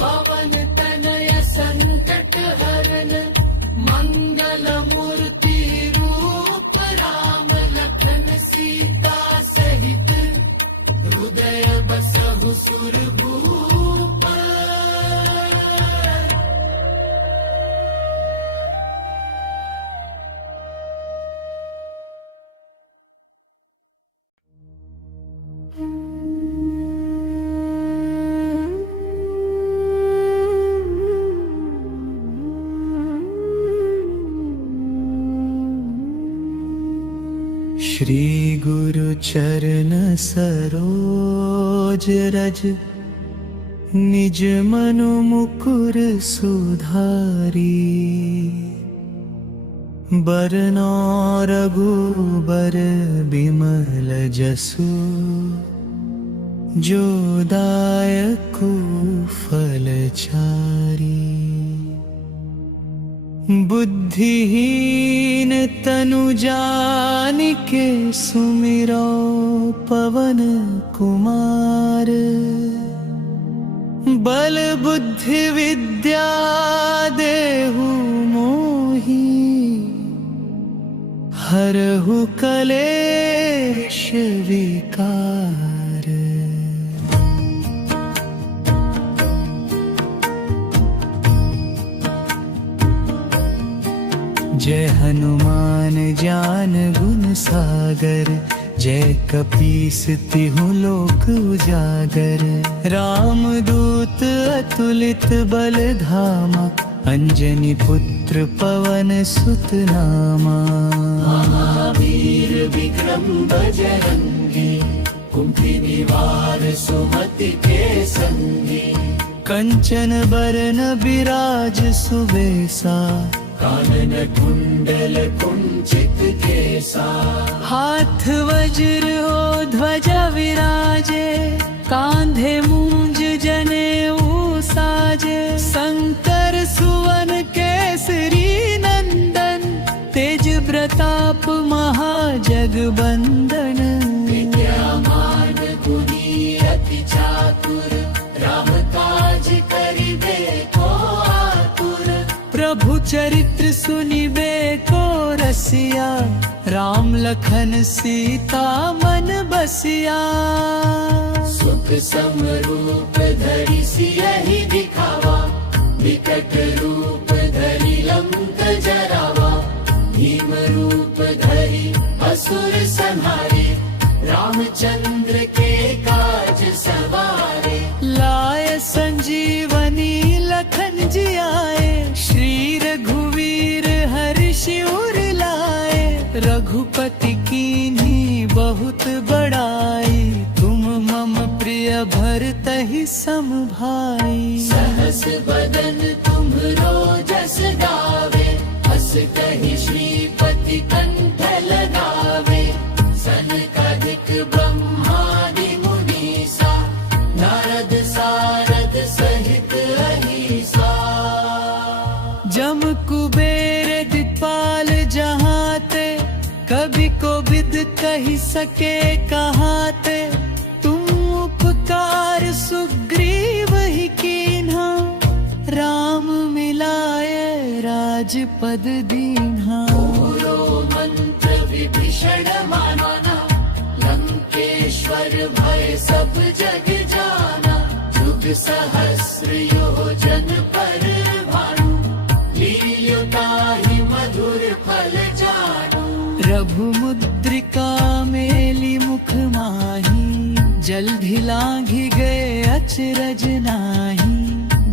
पवन तनय संकट हरन, मंगल मूर्ति रूप। राम लखन सीता सहित, हृदय बसहु सुरभूप। श्री गुरु चरण सरोज रज, निज मनु मुकुर सुधारी। बरनौ रघुबर बिमल जसु, जो दायकु फलचारी। बुद्धिहीन तनु जानिके, सुमिरो पवन कुमार। बल बुद्धि विद्या देहु मोहि, हरहु कलेश विकार। जय हनुमान ज्ञान गुण सागर, जय कपीस तिहु लोक उजागर। राम दूत अतुलित बल धामा, अंजनी पुत्र पवन सुत नामा। महावीर विक्रम बजरंगी, कुंती निवार सुमति के संगी। कंचन बरन बिराज सुबेसा, कानन कुंडल कुंचित केसा। हाथ वज्र हो ध्वजा विराजे, कांधे मूंज जनेऊ साजे। शंकर सुवन केसरी नंदन, तेज प्रताप महाजगबंदन। विद्यामान गुणी अति चातुर, राम काज करिबे को आतुर। प्रभु चरित्र सुनिबे को रसिया, राम लखन सीता मन बसिया। सुख समरूप धरि सियहि दिखावा, विकट रूप धरि लंक जरावा। भीम रूप धरि असुर संहारे, रामचंद्र के काज सवारे। लाय संजीवनी लखन जियाए, श्री रघुवीर हर्षि उर लाए। रघुपति कीन्ही बहुत बड़ाई, तुम मम प्रिय भरतहि सम भाई। सहस बदन तुम्हरो जस गावे, हस कहि श्रीपति कंठ लगावे। सनकादिक ब्रह्मादि मुनीसा, नारद सारद सहित अहीसा। जम कुबेर दिक्पाल जहाते, कभी को विद कही सके कहाते। तुम उपकार सुग्रीव ही कीन्हा, राम मिलाए राजपद दीन्हा। पूरो मंत्र विभीषण माना, लंकेश्वर भय सब जग जाना। युग सहस्र योजन पर भानु, लील्योता ही मधुर फल जानू। रघु मुद्रिका मेली मुख माही, जल्दी लांघी गए अचरज नाही।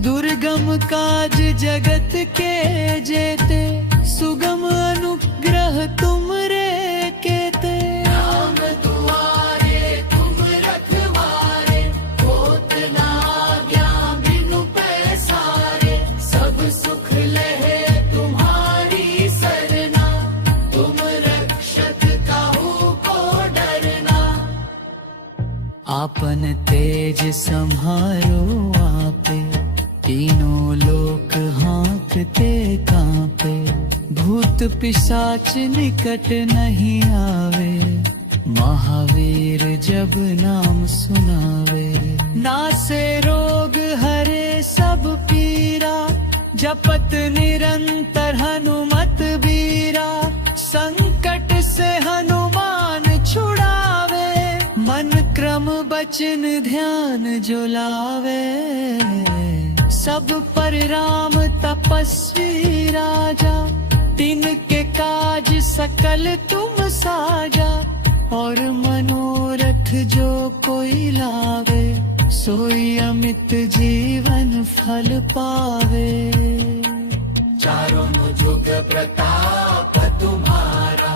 दुर्गम काज जगत के जेते, सुगम अनुग्रह तुम रे केते। राम दुआरे तुम रखवारे, होत न आज्ञा बिनु पैसारे। सब सुख लहे तुम्हारी सरना, तुम रक्षक काहू को डरना। आपन तेज संहारो आपे, तीनों लोक हाँकते कांपे। भूत पिशाच निकट नहीं आवे, महावीर जब नाम सुनावे। नासे रोग हरे सब पीरा, जपत निरंतर हनुमत बीरा। संकट से हनुमान छुड़ावे, मन क्रम बचन ध्यान जो लावे। सब पर राम तपस्वी राजा, तिनके काज सकल तुम साजा। और मनोरथ जो कोई लावे, सोई अमित जीवन फल पावे। चारों जुग प्रताप तुम्हारा,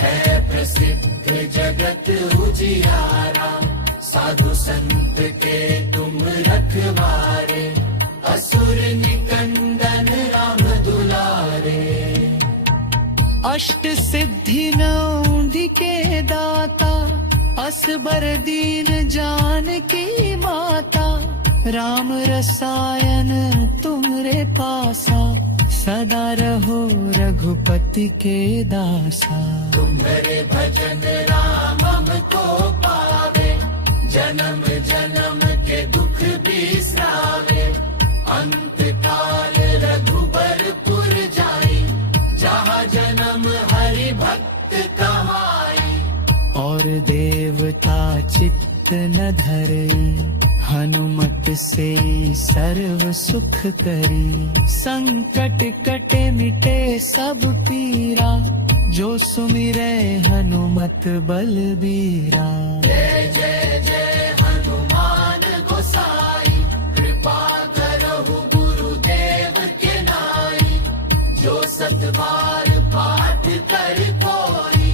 है प्रसिद्ध जगत उजियारा। साधु संत के तुम रखवारे, असुर निकंदन राम दुलारे। अष्ट सिद्धि नौंधी के दाता, असबर दीन जानकी माता। राम रसायन तुमरे पासा, सदा रहो रघुपति के दासा। तुम्हारे भजन राम हमको पावे, जन्म जन्म के दुख बिसरावे। अंत काल रघुबरपुर जाई, जहाँ जन्म हरि भक्त कहाई। और देवता चित्त न धरई, हनुमत से सर्व सुख करी। संकट कटे मिटे सब पीरा, जो सुमिरै हनुमत बलबीरा। जय जय जय हनुमान गोसाई, कृपा करहु गुरुदेव के नाई। जो सतबार पाठ कर कोई,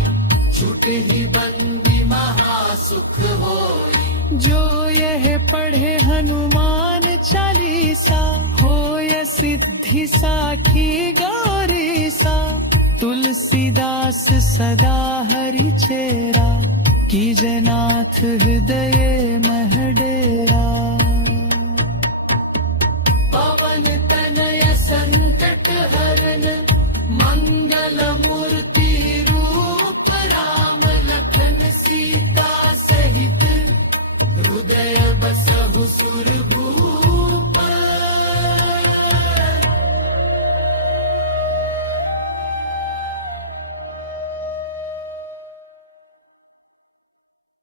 छूटहि बंदी महासुख होई। जो यह पढ़े हनुमान चालीसा, होय सिद्धि साखी गौरीसा। तुलसीदास सदा हरि चेरा, कीजे नाथ हृदय मह डेरा।